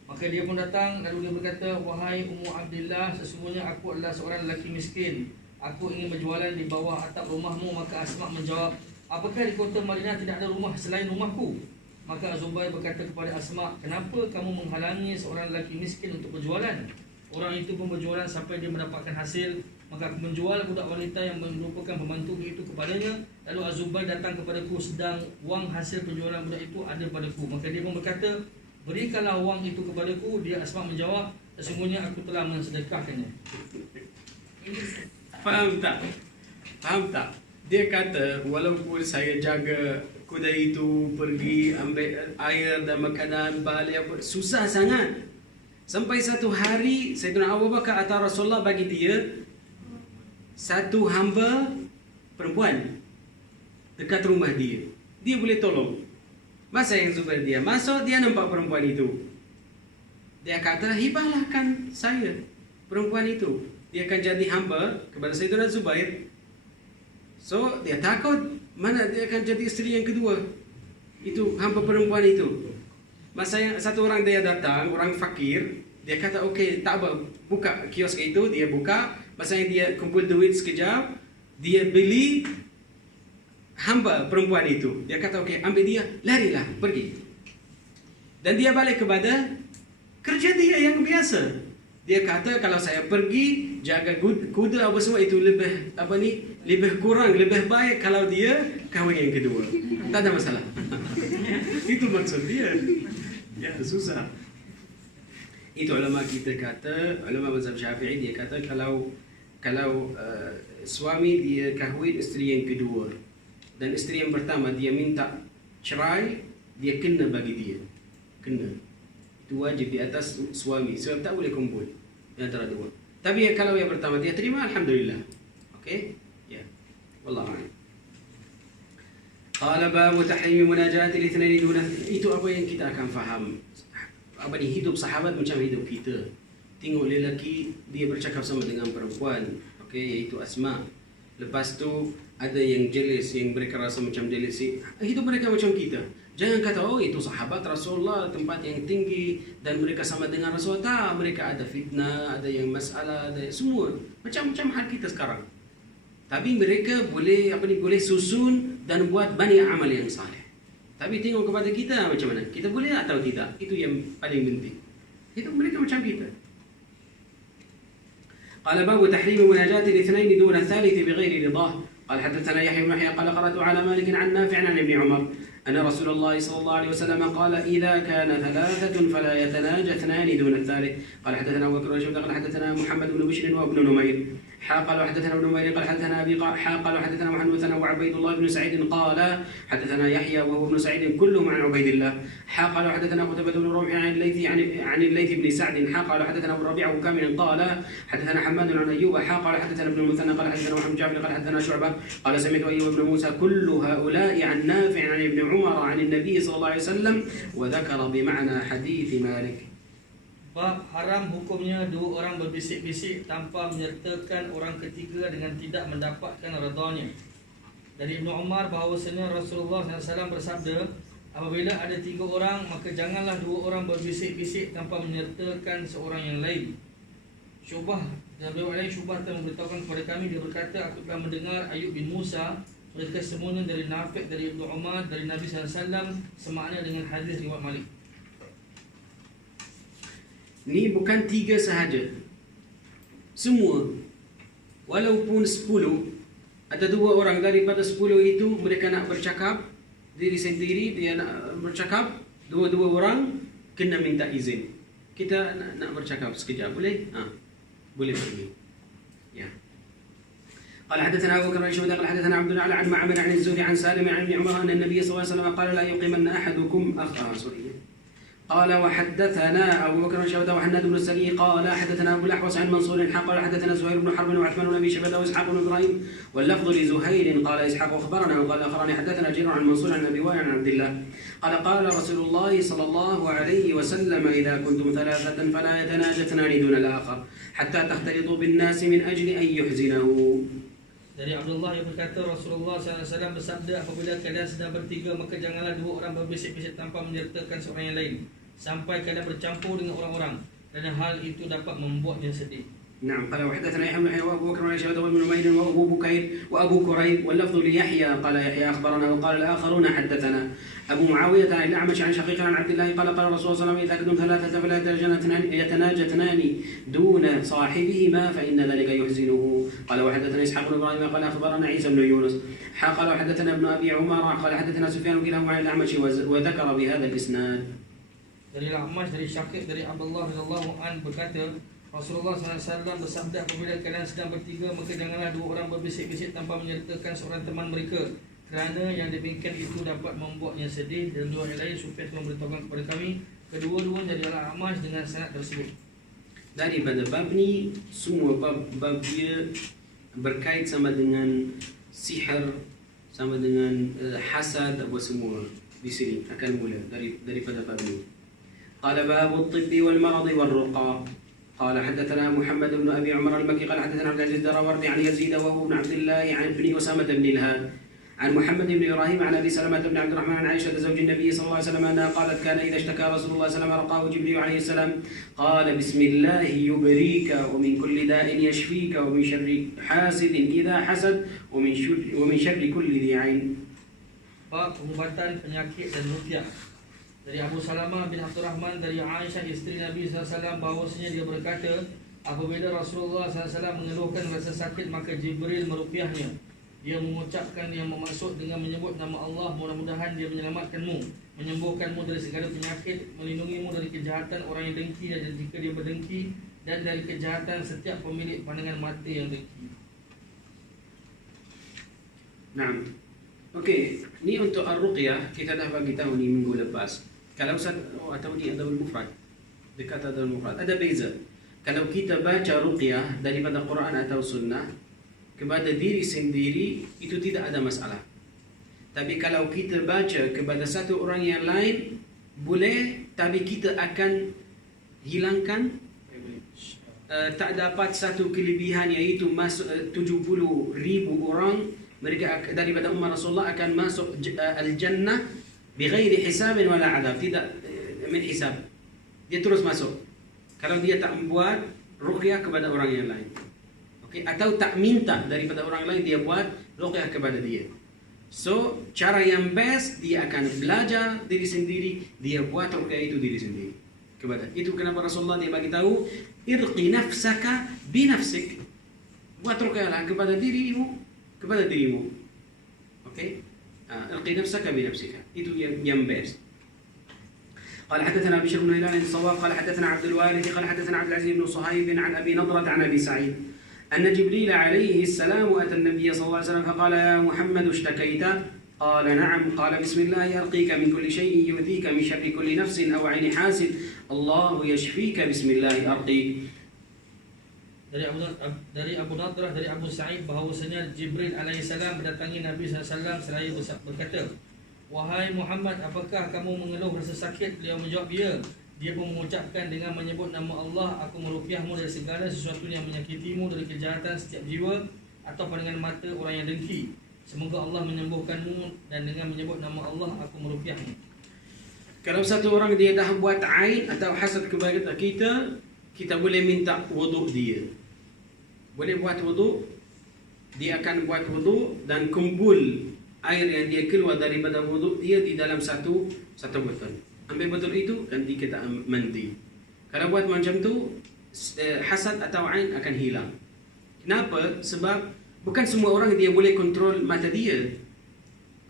Maka dia pun datang, lalu dia berkata, wahai Ummu Abdillah, sesungguhnya aku adalah seorang lelaki miskin. Aku ingin berjualan di bawah atap rumahmu. Maka Asma menjawab, apakah di kota Madinah tidak ada rumah selain rumahku? Maka Az-Zubair berkata kepada Asma, kenapa kamu menghalangi seorang lelaki miskin untuk berjualan? Orang itu pun berjualan sampai dia mendapatkan hasil. Maka aku menjual budak wanita yang merupakan pembantu itu kepadanya. Lalu Az-Zubair datang kepadaku sedang wang hasil penjualan budak itu ada padaku. Maka dia pun berkata, berikanlah wang itu kepadaku. Dia Asma menjawab, sesungguhnya aku telah mensedekahkannya. Faham tak? Dia kata, walaupun saya jaga kuda itu pergi ambil air dan makanan balik, susah sangat. Sampai satu hari Sayyidina Abu Bakar atau Rasulullah bagi dia satu hamba perempuan dekat rumah dia. Dia boleh tolong. Masa yang Zubair dia masuk, dia nampak perempuan itu. Dia kata, hibahkan saya perempuan itu. Dia akan jadi hamba kepada Sayyidina Zubair. So dia takut mana dia akan jadi isteri yang kedua. Itu hamba perempuan itu. Masa yang satu orang dia datang, orang fakir, dia kata okey, tak apa, buka kios itu, dia buka. Masa yang dia kumpul duit sekejap, dia beli hamba perempuan itu. Dia kata okey, ambil dia, larilah, pergi. Dan dia balik kepada kerja dia yang biasa. Dia kata kalau saya pergi jaga kuda apa semua itu lebih lebih kurang, lebih baik kalau dia kahwin yang kedua. Tak ada masalah. Itu maksud dia. Ya, susah. Itu ulama kita kata, ulama mazhab Syafi'i dia kata kalau kalau suami dia kahwin isteri yang kedua dan isteri yang pertama dia minta cerai, dia kena bagi dia. Kena. Itu wajib di atas suami. Sebab tak boleh kumpul di antara dua. Tapi kalau yang pertama dia terima, alhamdulillah. Okey? Ya. Wallahu a'lam. Qala babu tahrim munajat al-ithnain duna. Itu apa yang kita akan faham. Apa ni, hidup sahabat macam hidup kita. Tengok lelaki dia bercakap sama dengan perempuan, okey, iaitu Asma. Lepas tu ada yang jealous, yang mereka rasa macam jealous. Hidup mereka macam kita. Jangan kata oh itu sahabat Rasulullah, tempat yang tinggi dan mereka sama dengan Rasulullah. Tak, mereka ada fitnah, ada yang masalah, ada semua macam-macam hal kita sekarang. Tapi mereka boleh boleh susun dan buat banyak amal yang saleh. Tapi tengok kepada kita macam mana. Kita boleh atau tidak? Itu yang paling penting. Hidup mereka macam kita. قال باب تحريم مناجاة الاثنين دون الثالث بغير رضاه. قال حدثنا يحيى بن يحيى قال قرأت على مالك عن نافع عن ابن عمر أن رسول الله صلى الله عليه وسلم قال إذا كان ثلاثة فلا يتناجى اثنان دون الثالث. قال حدثنا أبو بكر قال حدثنا محمد بن بشر وابن نمير قال وحدثنا ابن نمير قال حدثنا أبي قال وحدثنا محمد بن وعبيد الله بن سعيد قال حدثنا يحيى وهو ابن سعيد كلهم عن عبيد الله قال وحدثنا قتيبة بن ربيع عن الليث بن سعد قال وحدثنا ابو ربيعة وكامل قال حدثنا حماد عن أيوب قال حدثنا ابن المثنى قال حدثنا محمد جابر قال حدثنا شعبة قال سمعت أيوب بن موسى كل هؤلاء عن نافع عن ابن عمر عن النبي صلى الله عليه وسلم وذكر بمعنى حديث مالك. Bab haram hukumnya dua orang berbisik-bisik tanpa menyertakan orang ketiga dengan tidak mendapatkan redanya. Dari Ibnu Umar bahawasanya Rasulullah SAW bersabda, apabila ada tiga orang maka janganlah dua orang berbisik-bisik tanpa menyertakan seorang yang lain. Syubah dan beliau Syubah telah memberitahukan kepada kami, dia berkata, aku telah mendengar Ayub bin Musa mereka semuanya dari Nafi' dari Ibnu Umar dari Nabi SAW semakna dengan hadis riwayat Malik. Ni bukan tiga sahaja. Semua. Walaupun 10, ada dua orang daripada 10 itu mereka nak bercakap diri sendiri, dia nak bercakap, dua-dua orang kena minta izin. Kita nak bercakap sekejap, boleh? Boleh pergi. Ya. قال حدثنا أبو بكر بن شهداء قال حدثنا عبد الله عن معمر عن الزهري عن سالم عن ابن عمر أن النبي صلى الله عليه وسلم قال لا يقيمن أحدكم قال وحدثنا أبو بكر بن شهداء وحناد بن السري قال حدثنا أبو الأحوص عن منصور قال حدثنا زهير بن حرب وعثمان بن أبي شيبة وإسحاق بن إبراهيم واللفظ لزهير قال إسحاق أخبرنا وقال أخبرني حدثنا جرير عن منصور عن أبي وائل عن عبد الله قال قال رسول الله صلى الله عليه وسلم إذا كنتم ثلاثة فلا يتناجى اثنان دون الآخر حتى تختلطوا بالناس من أجل أن يحزنه. Dari Abdullah yang berkata Rasulullah SAW bersabda, apabila kalian sedang bertiga maka janganlah dua orang berbisik-bisik tanpa menyertakan seorang yang lain sampai kalian bercampur dengan orang-orang dan hal itu dapat membuatnya sedih. نعم قال وحدثنا يحيى بن يحيى وابو بكر بن شهداء وابن نمير وابو بكير وابو كريب واللفظ ليحيى قال يحيى اخبرنا وقال الاخرون حدثنا ابو معاويه عن الاعمش عن شقيق عن عبد الله قال قال الرسول صلى الله عليه وسلم اذا كنتم ثلاثه فلا يتناجى اثنان دون صاحبهما فان ذلك يحزنه. قال وحدثنا اسحاق بن ابراهيم قال اخبرنا عيسى بن يونس قال وحدثنا ابن ابي عمر قال حدثنا سفيان كلاهما عن الاعمش وذكر بهذا الاسناد. Dari Al-Amash dari Syakir dari Abdullah radhiyallahu an berkata Rasulullah SAW bersabda, apabila kalian sedang bertiga maka janganlah dua orang berbisik-bisik tanpa menyertakan seorang teman mereka kerana yang demikian itu dapat membuatnya sedih. Dan dua yang lain Sufyan telah memberitahukan kepada kami kedua-duanya dari Al-Amash dengan sanad tersebut. Daripada bab ni semua bab dia berkait sama dengan sihir, sama dengan hasad, apa semua di sini akan mula daripada bab ni. Qala babu at-tibbi wal marad wal ruqa. قال حدثنا محمد بن ابي عمر المكي قال حدثنا عبد العزيز الدراوردي عن يزيد وهو بن عبد الله عن ابن اسامه بن الهاد عن محمد بن ابراهيم عن ابي سلمه بن عبد الرحمن عن عائشه زوج النبي صلى الله عليه وسلم انها قالت كان اذا اشتكى رسول الله صلى الله عليه وسلم رقاه جبريل عليه السلام قال بسم الله يبريك ومن كل داء يشفيك ومن شر حاسد اذا حسد ومن شر كل ذي عين. Bab pengobatan penyakit dan ruqyah. Dari Abu Salamah bin Abdurrahman dari Aisyah isteri Nabi SAW bahawasanya dia berkata, apabila Rasulullah SAW mengeluhkan rasa sakit maka Jibril meruqyahnya. Dia mengucapkan yang bermaksud dengan menyebut nama Allah, mudah-mudahan dia menyelamatkanmu, menyembuhkanmu dari segala penyakit, melindungimu dari kejahatan orang yang dengki, dan jika dia berdengki dan dari kejahatan setiap pemilik pandangan mata yang dengki. Nah, okey. Ni untuk ar-ruqyah kita dah bagi tahu ni minggu lepas. Kalau atau ni adabul mufrad. Dekat adabul mufrad ada beza. Kalau kita baca ruqyah daripada Quran atau sunnah kepada diri sendiri itu tidak ada masalah. Tapi kalau kita baca kepada satu orang yang lain boleh, tapi kita akan hilangkan tak dapat satu kelebihan, iaitu masuk 70,000 orang mereka daripada umat Rasulullah akan masuk al-jannah bighairi hisabin wala adab, tidak min hisab, dia terus masuk kalau dia tak membuat ruqyah kepada orang yang lain. Okey, atau tak minta daripada orang lain, dia buat ruqyah kepada dia. So, cara yang best dia akan belajar diri sendiri, dia buat ruqyah itu diri sendiri. Kepada itu kenapa Rasulullah dia bagi tahu irqi nafsaka bi nafsik. Buat ruqyahlah kepada dirimu, kepada dirimu. Okey? Irqi nafsaka bi nafsika. Itu yang best. قال حدثنا بشر بن هلال الصواب قال حدثنا عبد الوارث قال حدثنا عبد العزيز بن صهيب عن ابي نضرة عن ابي سعيد أن جبريل عليه السلام أتى النبي صلى الله عليه وسلم فقال يا محمد اشتكيت؟ قال نعم. قال بسم الله أرقيك من كل شيء يؤذيك من شر كل نفس أو عين حاسد الله يشفيك بسم الله أرقيك. Dari Abu Nadrah dari Abu Sa'id bahawasanya Jibril alaihissalam mendatangi Nabi SAW seraya berkata, wahai Muhammad, apakah kamu mengeluh rasa sakit? Beliau menjawab, ya. Dia pun mengucapkan dengan menyebut nama Allah, aku merupiahmu dari segala sesuatu yang menyakitimu, dari kejahatan setiap jiwa atau pandangan mata orang yang dengki. Semoga Allah menyembuhkanmu, dan dengan menyebut nama Allah aku merupiahmu. Kalau satu orang dia dah buat ain atau hasad kepada kita, kita boleh minta wuduk dia. Boleh buat wuduk, dia akan buat wuduk dan kumpul air yang dia keluar daripada wuduk dia di dalam satu botol. Ambil botol itu dan kita mandi. Kalau buat macam tu, hasad atau ain akan hilang. Kenapa? Sebab bukan semua orang dia boleh kontrol mata dia.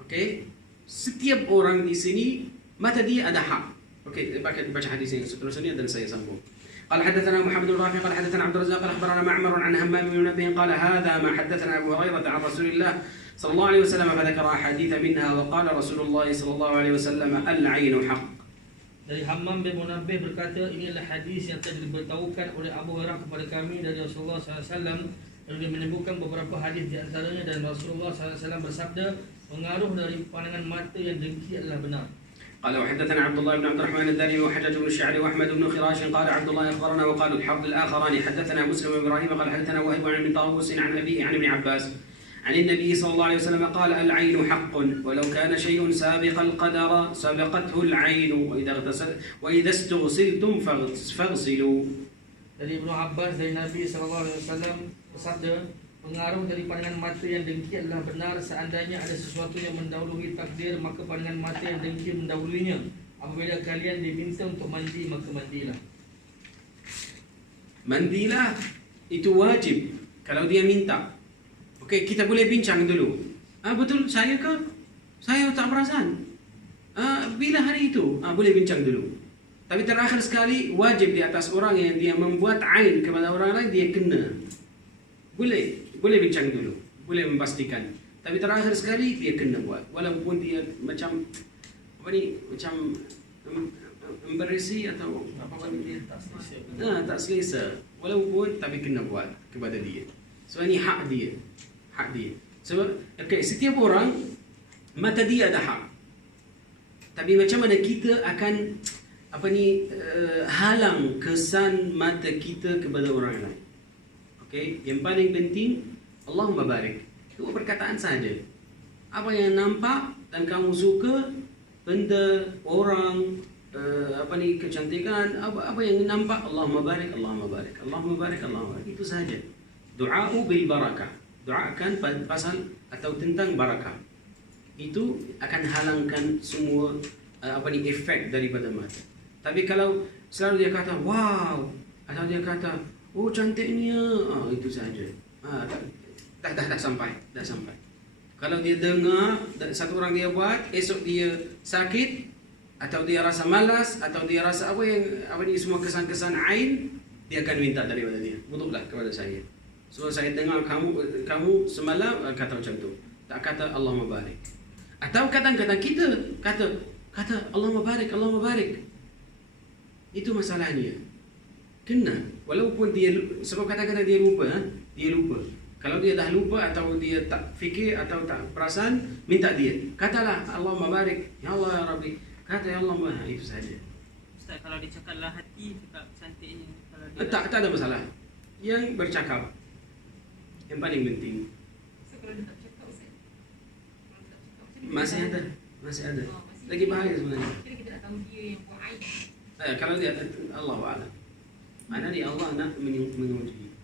Okey? Setiap orang di sini mata dia ada hak. Okey, baca hadis yang seterusnya dan saya sambung. قال حدثنا محمد بن رافع قال حدثنا عبد الرزاق قال اخبرنا معمر عن همام بن منبه قال هذا ما حدثنا ابو هريره عن رسول الله صلى الله عليه وسلم فذكر احاديث منها وقال رسول الله صلى الله عليه وسلم العين حق. Dari Hammam bin Munabbih berkata, inilah hadis yang telah diberitahukan oleh Abu Hurairah kepada kami dari Rasulullah SAW. Dan dia menyebutkan beberapa hadis di antaranya, dan Rasulullah SAW bersabda, pengaruh dari pandangan mata yang dengki adalah benar. قال وحدثنا عبد الله بن عبد الرحمن الدارمي وحجاج بن الشعري واحمد بن خراش قال عبد الله اخبرنا وقال الحفظ الاخران حدثنا مسلم بن ابراهيم قال حدثنا وهيب عن ابن طاووس عن ابيه عن ابن عباس عن النبي صلى الله عليه وسلم قال العين حق ولو كان شيء سابق القدر سبقته العين واذا استغسلتم فاغسلوا. Dari Ibnu Abbas dari Nabi SAW bersabda, pengaruh dari pandangan mata yang dengki adalah benar. Seandainya ada sesuatu yang mendahului takdir, maka pandangan mata yang dengki mendahulunya. Apabila kalian diminta untuk mandi, maka mandilah. Mandilah itu wajib kalau dia minta. Okey, kita boleh bincang dulu. Betul saya ke? Saya tak perasan. Bila hari itu? Boleh bincang dulu. Tapi terakhir sekali, wajib di atas orang yang dia membuat ain kepada orang lain, dia kena. Boleh bincang dulu, boleh memastikan. Tapi terakhir sekali dia kena buat, walaupun dia macam macam memberisi atau apa dia tak selesa, walaupun tapi kena buat kepada dia. So ini hak dia. Sebab setiap orang mata dia ada hak. Tapi macam mana kita akan halang kesan mata kita kepada orang lain? Okey, yang paling penting Allahumma barik. Itu perkataan saja. Apa yang nampak dan kamu suka, benda, orang, kecantikan, apa yang nampak, Allahumma barik, Allahumma barik, Allahumma barik, Allahumma barik. Itu saja. Du'a'u bil barakah. Doakan pasal atau tentang barakah. Itu akan halangkan semua efek daripada mata. Tapi kalau selalu dia kata wow, atau dia kata oh cantiknya, itu saja. Dah sampai. Kalau dia dengar satu orang dia buat, esok dia sakit atau dia rasa malas atau dia rasa semua kesan-kesan ain, dia akan minta daripada dia, wudu'lah kepada saya. So saya dengar kamu semalam kata macam tu. Tak kata Allahumma barik. Atau kadang-kadang kita kata Allahumma barik. Itu masalahnya. Kena. Walaupun dia, sebab kadang-kadang dia lupa. Kalau dia dah lupa atau dia tak fikir atau tak perasan, minta dia. Katalah Allahumma barik. Ya Allah ya Rabbi. Kata ya Allah, itu saja. Ustaz, kalau dia cakap dalam hati, cakap cantiknya. Kalau dia Tak ada masalah. Yang bercakap. Yang paling penting. So kalau dia tak cakap Ustaz, kalau dia tak cakap macam mana? Masih ada. Lagi bahaya sebenarnya. Kira kita nak tahu dia yang buat aib. Kalau dia Allahu a'lam. Mana ni Allah nak menguji.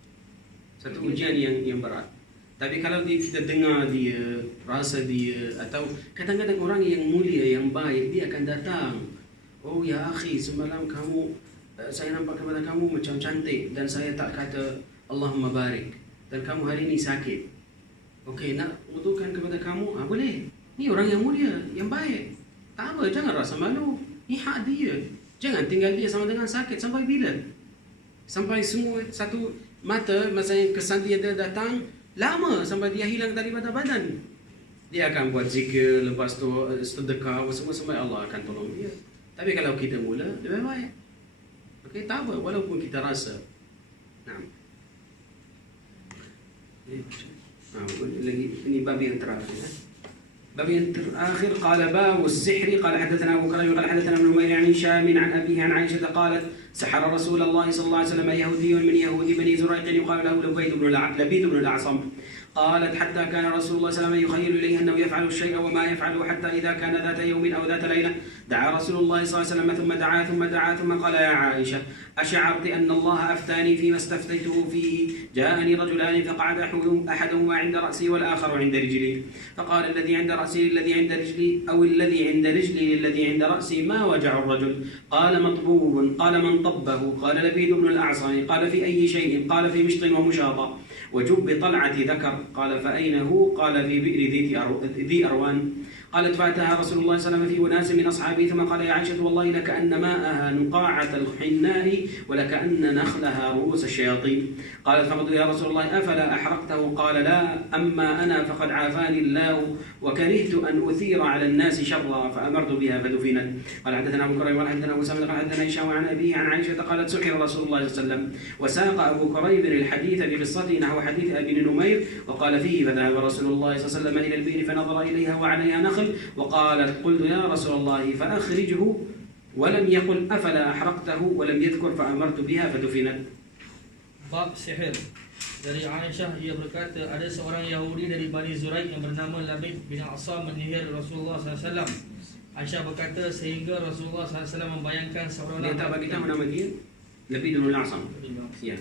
Satu ujian yang berat. Tapi kalau kita dengar dia, rasa dia, atau kadang-kadang orang yang mulia, yang baik, dia akan datang. Oh ya akhi, semalam saya nampak kepada kamu macam cantik dan saya tak kata Allahumma barik. Dan kamu hari ini sakit. Okey, nak wudukan kepada kamu? Boleh. Ni orang yang mulia, yang baik. Tak apa, jangan rasa malu. Ni hak dia. Jangan tinggal dia sama dengan sakit. Sampai bila? Sampai semua satu mata, masa yang kesan dia datang, lama sampai dia hilang daripada badan. Dia akan buat zikir, lepas tu sedekah, semua sampai Allah akan tolong dia. Tapi kalau kita mula, lebih baik. Okey, tak apa, walaupun kita rasa. Nah. Lagi ini bab yang terakhir. باب آخر قال باب السحر قال حدثنا أبو كريم قال حدثنا ابن نمير عن هشام عن أبيه عن عائشة قالت سحر رسول الله صلى الله عليه وسلم يهودي من يهود بني زريق يقال له لبيد بن الأعصم قالت حتى كان رسول الله صلى الله عليه وسلم يخيل إليه أنه يفعل الشيء وما يفعله حتى إذا كان ذات يوم أو ذات ليلة دعا رسول الله صلى الله عليه وسلم ثم دعا ثم قال يا عائشة أشعرت أن الله أفتاني فيما استفتيته فيه جاءني رجلان فقعد أحدهما عند رأسي والآخر عند رجلي فقال الذي عند رأسي للذي عند رجلي أو الذي عند رجلي للذي عند رأسي ما وجع الرجل قال مطبوب قال من طبه قال لبيد بن الأعصم قال في أي شيء قال في مشط ومشاطة وجب طلعة ذكر قال فأين هو قال في بئر ذي أروان قالت فأتاها رسول الله صلى الله عليه وسلم في أناس من أصحابه ثم قال يا عائشة والله لكأن ماءها نقاعة الحناء ولكأن نخلها رؤوس الشياطين قالت فقلت يا رسول الله أفلا أحرقته قال لا أما أنا فقد عافاني الله وكرهت أن أثير على الناس شرا فأمرت بها فدفنت قال حدثنا أبو كريم قال حدثنا أبو سلمة قال حدثنا هشام عن أبيه عن عائشة قالت سحر رسول الله صلى الله عليه وسلم وساق أبو كريم الحديث بقصته نحو حديث أبي نمير وقال فيه فذهب رسول الله صلى الله عليه وسلم إلى البئر فنظر إليها وعليها نخل وقالت قلت يا رسول الله فأخرجه ولم يقل أفلا أحرقته ولم يذكر فأمرت بها فدفنت. Bab sihir. Dari Aisyah, ia berkata, ada seorang Yahudi dari Bani Zuraik yang bernama Labid bin Asam menyihir Rasulullah SAW. Aisyah berkata, sehingga Rasulullah SAW membayangkan seorang Dia tak bagi tahu nama dia. Lebih dulu Asam. Ya.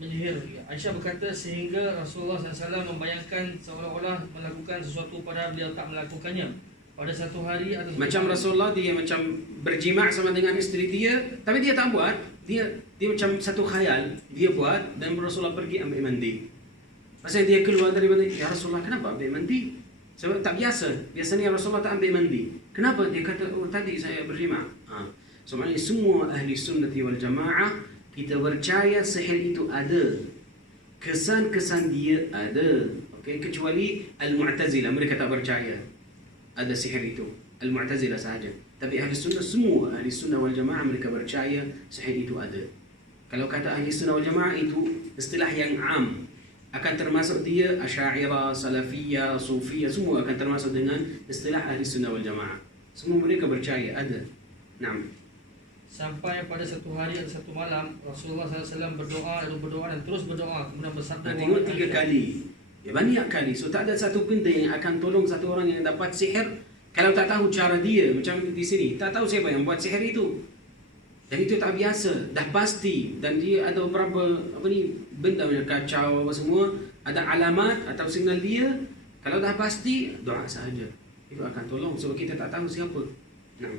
Menyihir. Aisyah berkata, sehingga Rasulullah SAW membayangkan seolah-olah melakukan sesuatu padahal beliau tak melakukannya. Pada satu hari atau Macam Rasulullah dia macam berjima' sama dengan isteri dia, tapi dia tak buat. Dia macam satu khayal dia buat dan Rasulullah pergi ambil mandi. Masa dia keluar daripada, ya Rasulullah kenapa ambil mandi? Sebab tak biasa. Biasanya Rasulullah tak ambil mandi. Kenapa? Dia kata, oh tadi saya berjima'. So maknanya semua ahli sunnati wal jamaah kita percaya sihir itu ada. Kesan-kesan dia ada. Okay? Kecuali Al-Mu'tazilah, mereka tak percaya ada sihir itu. Al-Mu'tazilah sahaja. Tapi ahli sunnah, semua ahli sunnah wal jamaah mereka percaya sihir itu ada. Kalau kata ahli sunnah wal jamaah itu istilah yang am. Akan termasuk dia Asy'ariyah, Salafiyah, Sufiyah, semua akan termasuk dengan istilah ahli sunnah wal jamaah. Semua mereka percaya ada. Naam. Sampai pada satu hari atau satu malam Rasulullah SAW berdoa dan terus berdoa, kemudian bersabda, Tengok 3 kali. Ya banyak kali. So tak ada satu benda yang akan tolong satu orang yang dapat sihir kalau tak tahu cara dia. Macam di sini, tak tahu siapa yang buat sihir itu. Dan itu tak biasa, dah pasti. Dan dia ada beberapa benda macam kacau apa semua, ada alamat atau signal dia. Kalau dah pasti, doa sahaja. Itu akan tolong sebab kita tak tahu siapa. Nah.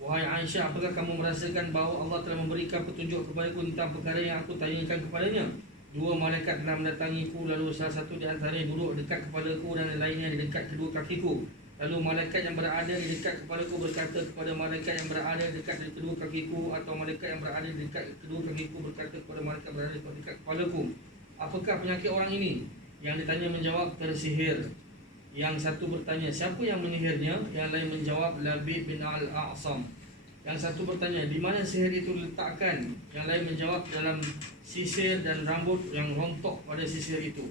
Wahai Aisyah, apakah kamu merasakan bahawa Allah telah memberikan petunjuk kepadaku tentang perkara yang aku tanyakan kepadanya? 2 malaikat telah mendatangiku, lalu salah satu di antaranya duduk dekat kepalaku dan lainnya di dekat kedua kakiku. Lalu malaikat yang berada di dekat kepalaku berkata kepada malaikat yang berada dekat di kedua kakiku, atau malaikat yang berada di dekat kedua kakiku berkata kepada malaikat berada di dekat kepalaku, apakah penyakit orang ini? Yang ditanya menjawab, tersihir. Yang satu bertanya, siapa yang menyihirnya? Yang lain menjawab, Labid bin Al-A'sam. Yang satu bertanya, di mana sihir itu diletakkan? Yang lain menjawab, dalam sisir dan rambut yang rontok pada sisir itu.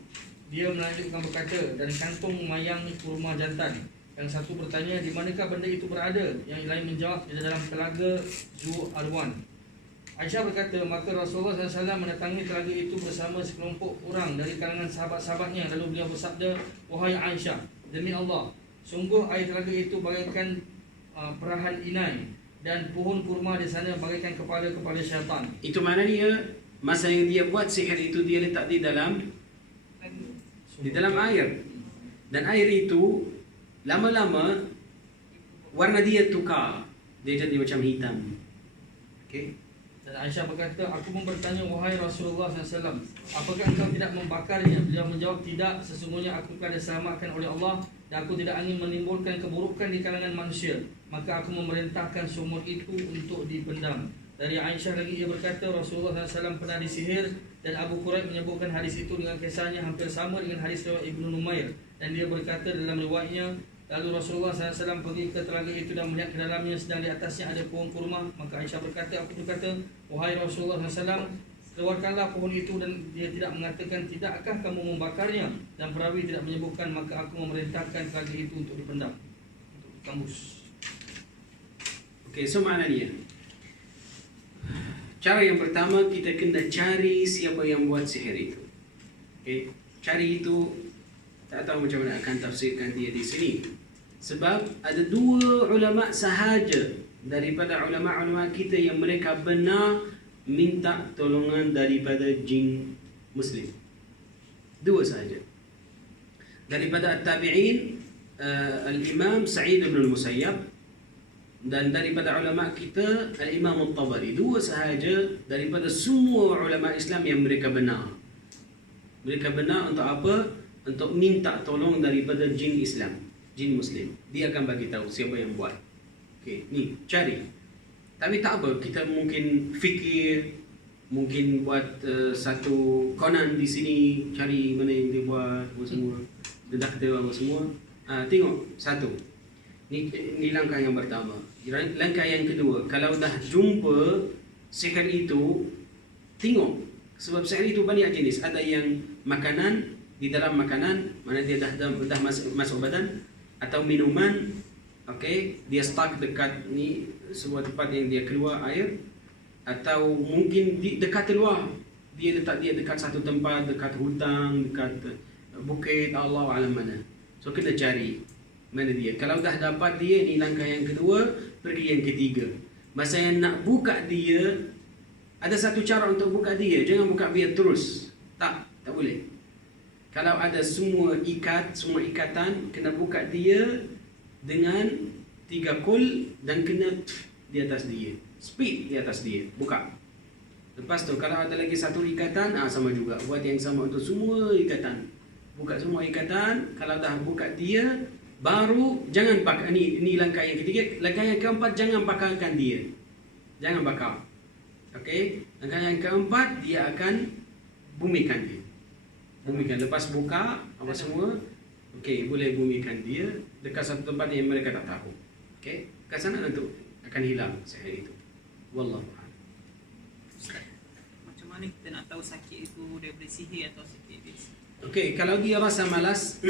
Dia melanjutkan berkata, dan kantung mayang kurma jantan. Yang satu bertanya, di manakah benda itu berada? Yang lain menjawab, di dalam telaga Zu Arwan. Aisyah berkata, maka Rasulullah SAW mendatangi telaga itu bersama sekelompok orang dari kalangan sahabat-sahabatnya. Lalu beliau bersabda, wahai Aisyah, demi Allah, sungguh air telaga itu bagaikan perahan inai, dan pohon kurma di sana bagaikan kepala-kepala syaitan. Itu maknanya masa yang dia buat sihir itu dia letak di dalam air. Dan air itu lama-lama warna dia tukar. Dia jadi macam hitam. Okey. Dan Aisyah berkata, aku pun bertanya, wahai Rasulullah SAW, apakah engkau tidak membakarnya? Beliau menjawab, tidak, sesungguhnya aku telah diselamatkan oleh Allah, dan aku tidak ingin menimbulkan keburukan di kalangan manusia. Maka aku memerintahkan sumur itu untuk dipendam. Dari Aisyah lagi ia berkata, Rasulullah SAW pernah disihir, dan Abu Quraib menyebutkan hadis itu dengan kisahnya hampir sama dengan hadis riwayat Ibnu Numair. Dan dia berkata dalam riwayatnya, lalu Rasulullah SAW pergi ke telaga itu dan melihat ke dalamnya, sedang di atasnya ada pohon kurma. Maka Aisyah berkata, aku berkata, wahai Rasulullah SAW, keluarkanlah pohon itu. Dan dia tidak mengatakan, tidakkah kamu membakarnya? Dan perawi tidak menyebutkan, maka aku memerintahkan telaga itu untuk dipendam, untuk dikambus. Okey, so maknanya cara yang pertama, kita kena cari siapa yang buat sihir itu. Okey, cari itu. Tak tahu macam mana akan tafsirkan dia di sini. Sebab ada dua ulama sahaja daripada ulama-ulama kita yang mereka benar minta tolongan daripada jin Muslim. Dua sahaja. Daripada at-tabi'in, Al-Imam Sa'id bin Al-Musayyab, dan daripada ulama kita Al-Imam At-Tabari. Dua sahaja daripada semua ulama Islam yang mereka benar. Mereka benar untuk apa? Untuk minta tolong daripada jin Islam, jin Muslim. Dia akan bagi tahu siapa yang buat. Okey, ni cari. Tapi tak apa, kita mungkin fikir, mungkin buat satu konan di sini, cari mana yang dia buat apa semua, dedak dia apa semua. Tengok satu. Ni langkah yang pertama. Langkah yang kedua, kalau dah jumpa sihir itu, tengok. Sebab sihir itu banyak jenis. Ada yang makanan, di dalam makanan, mana dia dah masuk badan, atau minuman, okey, dia stuck dekat ni sebuah tempat yang dia keluar air, atau mungkin dekat luar, dia letak dia dekat satu tempat, dekat hutang, dekat bukit, Allah alam mana. So kita cari mana dia. Kalau dah dapat dia, ni langkah yang kedua, pergi yang ketiga. Masa yang nak buka dia, ada satu cara untuk buka dia. Jangan buka biar terus. Tak boleh. Kalau ada semua ikatan, kena buka dia dengan 3 kul dan kena di atas dia. Speed di atas dia. Buka. Lepas tu kalau ada lagi satu ikatan, sama juga. Buat yang sama untuk semua ikatan. Buka semua ikatan. Kalau dah buka dia, baru jangan bakar. Ni langkah yang ketiga. Langkah yang keempat, jangan bakarkan dia. Jangan bakar. Okey. Langkah yang keempat, dia akan bumikan dia. Bumikan. Lepas buka apa semua, okey, boleh bumikan dia dekat satu tempat yang mereka tak tahu. Okey. Kat sana nanti akan hilang sihir itu. Wallahu a'lam. Macam mana kita nak tahu sakit itu daripada sihir atau sakit iblis? Okey, kalau dia rasa malas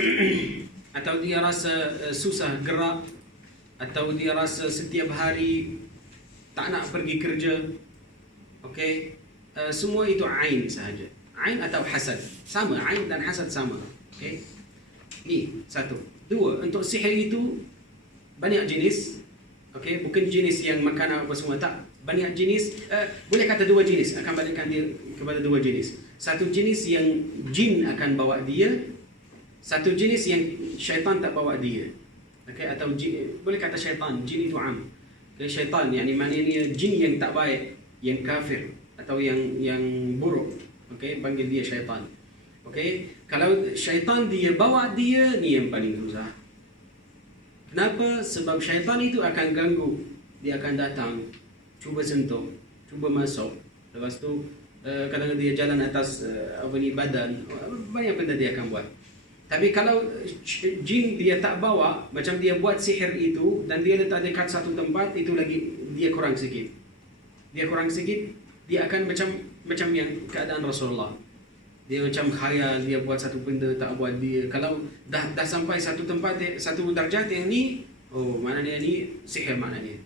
atau dia rasa susah gerak, atau dia rasa setiap hari tak nak pergi kerja, okey, semua itu ain sahaja. Ain atau hasad. Sama, ain dan hasad sama. Okey. Ni satu. Dua, untuk sihir itu banyak jenis. Okey, bukan jenis yang makan apa semua, tak. Banyak jenis, boleh kata dua jenis, akan balikkan dia kepada dua jenis. Satu jenis yang jin akan bawa dia, satu jenis yang syaitan tak bawa dia. Okey, atau jin, boleh kata syaitan, jin itu am. Okay, syaitan yakni maknanya jin yang tak baik, yang kafir atau yang buruk. Okey, panggil dia syaitan. Okey, kalau syaitan dia bawa dia, ni yang paling susah. Kenapa? Sebab syaitan itu akan ganggu. Dia akan datang, cuba sentuh, cuba masuk. Lepas tu kadang-kadang dia jalan atas badan. Banyak benda dia akan buat. Tapi kalau jin dia tak bawa, macam dia buat sihir itu dan dia letak dekat satu tempat, itu lagi dia kurang sikit. Dia kurang sikit, dia akan macam yang keadaan Rasulullah. Dia macam khayal, dia buat satu benda tak buat dia. Kalau dah sampai satu tempat, satu darjat yang ni, oh mana dia ni sihir mana dia.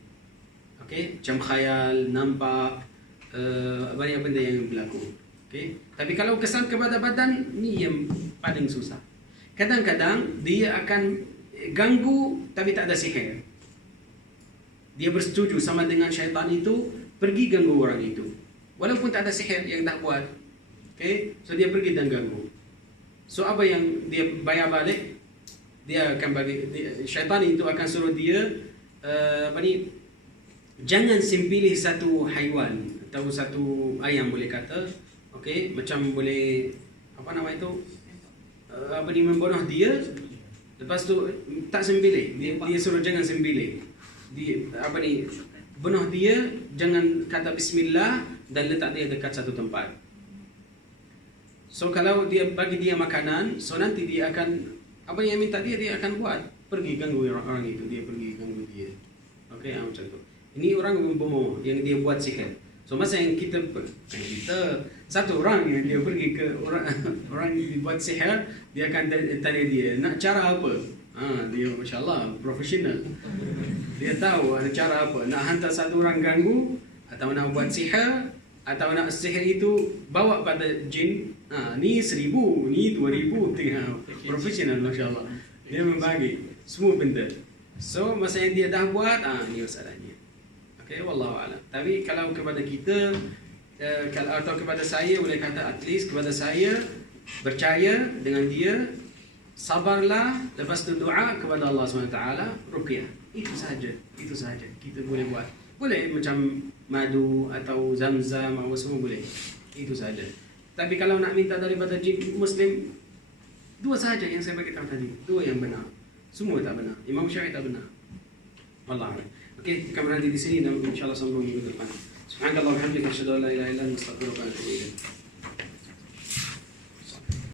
Okey, macam khayal, nampak banyak benda yang berlaku. Okey, tapi kalau kesan kepada badan ni yang paling susah. Kadang-kadang dia akan ganggu tapi tak ada sihir. Dia bersetuju sama dengan syaitan itu pergi ganggu orang itu. Walaupun tak ada sihir yang tak buat. Okay, so dia pergi dan ganggu. So apa yang dia bayar balik? Dia akan bagi syaitan itu akan suruh dia jangan sempilih satu haiwan atau satu ayam boleh kata. Okay, macam boleh apa nama itu? Membunuh dia. Lepas tu tak sempilih. Dia suruh jangan sempilih. Bunuh dia, jangan kata bismillah dan letak dia dekat satu tempat. So kalau dia bagi dia makanan, so nanti dia akan apa yang minta dia akan buat, pergi ganggu orang itu, dia pergi ganggu dia. Okey, macam tu. Ini orang bomoh yang dia buat sihir. So masa yang kita satu orang yang dia pergi ke orang yang buat sihir, dia akan tanya dia nak cara apa. Dia masya-Allah profesional. Dia tahu ada cara apa, nak hantar satu orang ganggu atau nak buat sihir atau nak sihir itu bawa pada jin. Ni 1000, ni 2000, profesional masya-Allah. Dia membagi semua benda. So masa yang dia dah buat, ni masalahnya. Okey, wallahu a'lam. Tapi kalau kepada kita atau kepada saya, boleh kata at least kepada saya, percaya dengan dia, sabarlah, lepas tu doa kepada Allah SWT, ruqyah. Itu sahaja kita boleh buat. Boleh macam madu atau zam-zam atau semua boleh. Itu sahaja. Tapi kalau nak minta daripada jin Muslim, dua sahaja yang saya bagi tahu tadi. Dua yang benar. Semua tak benar. Imam Syafi'i tak benar. Wallahu a'lam. Okey, kita berhenti di sini dan insya-Allah sambung minggu depan. Subhanallah walhamdulillah, asyhadu an la ilaha illa anta, astaghfiruka wa atubu ilaik.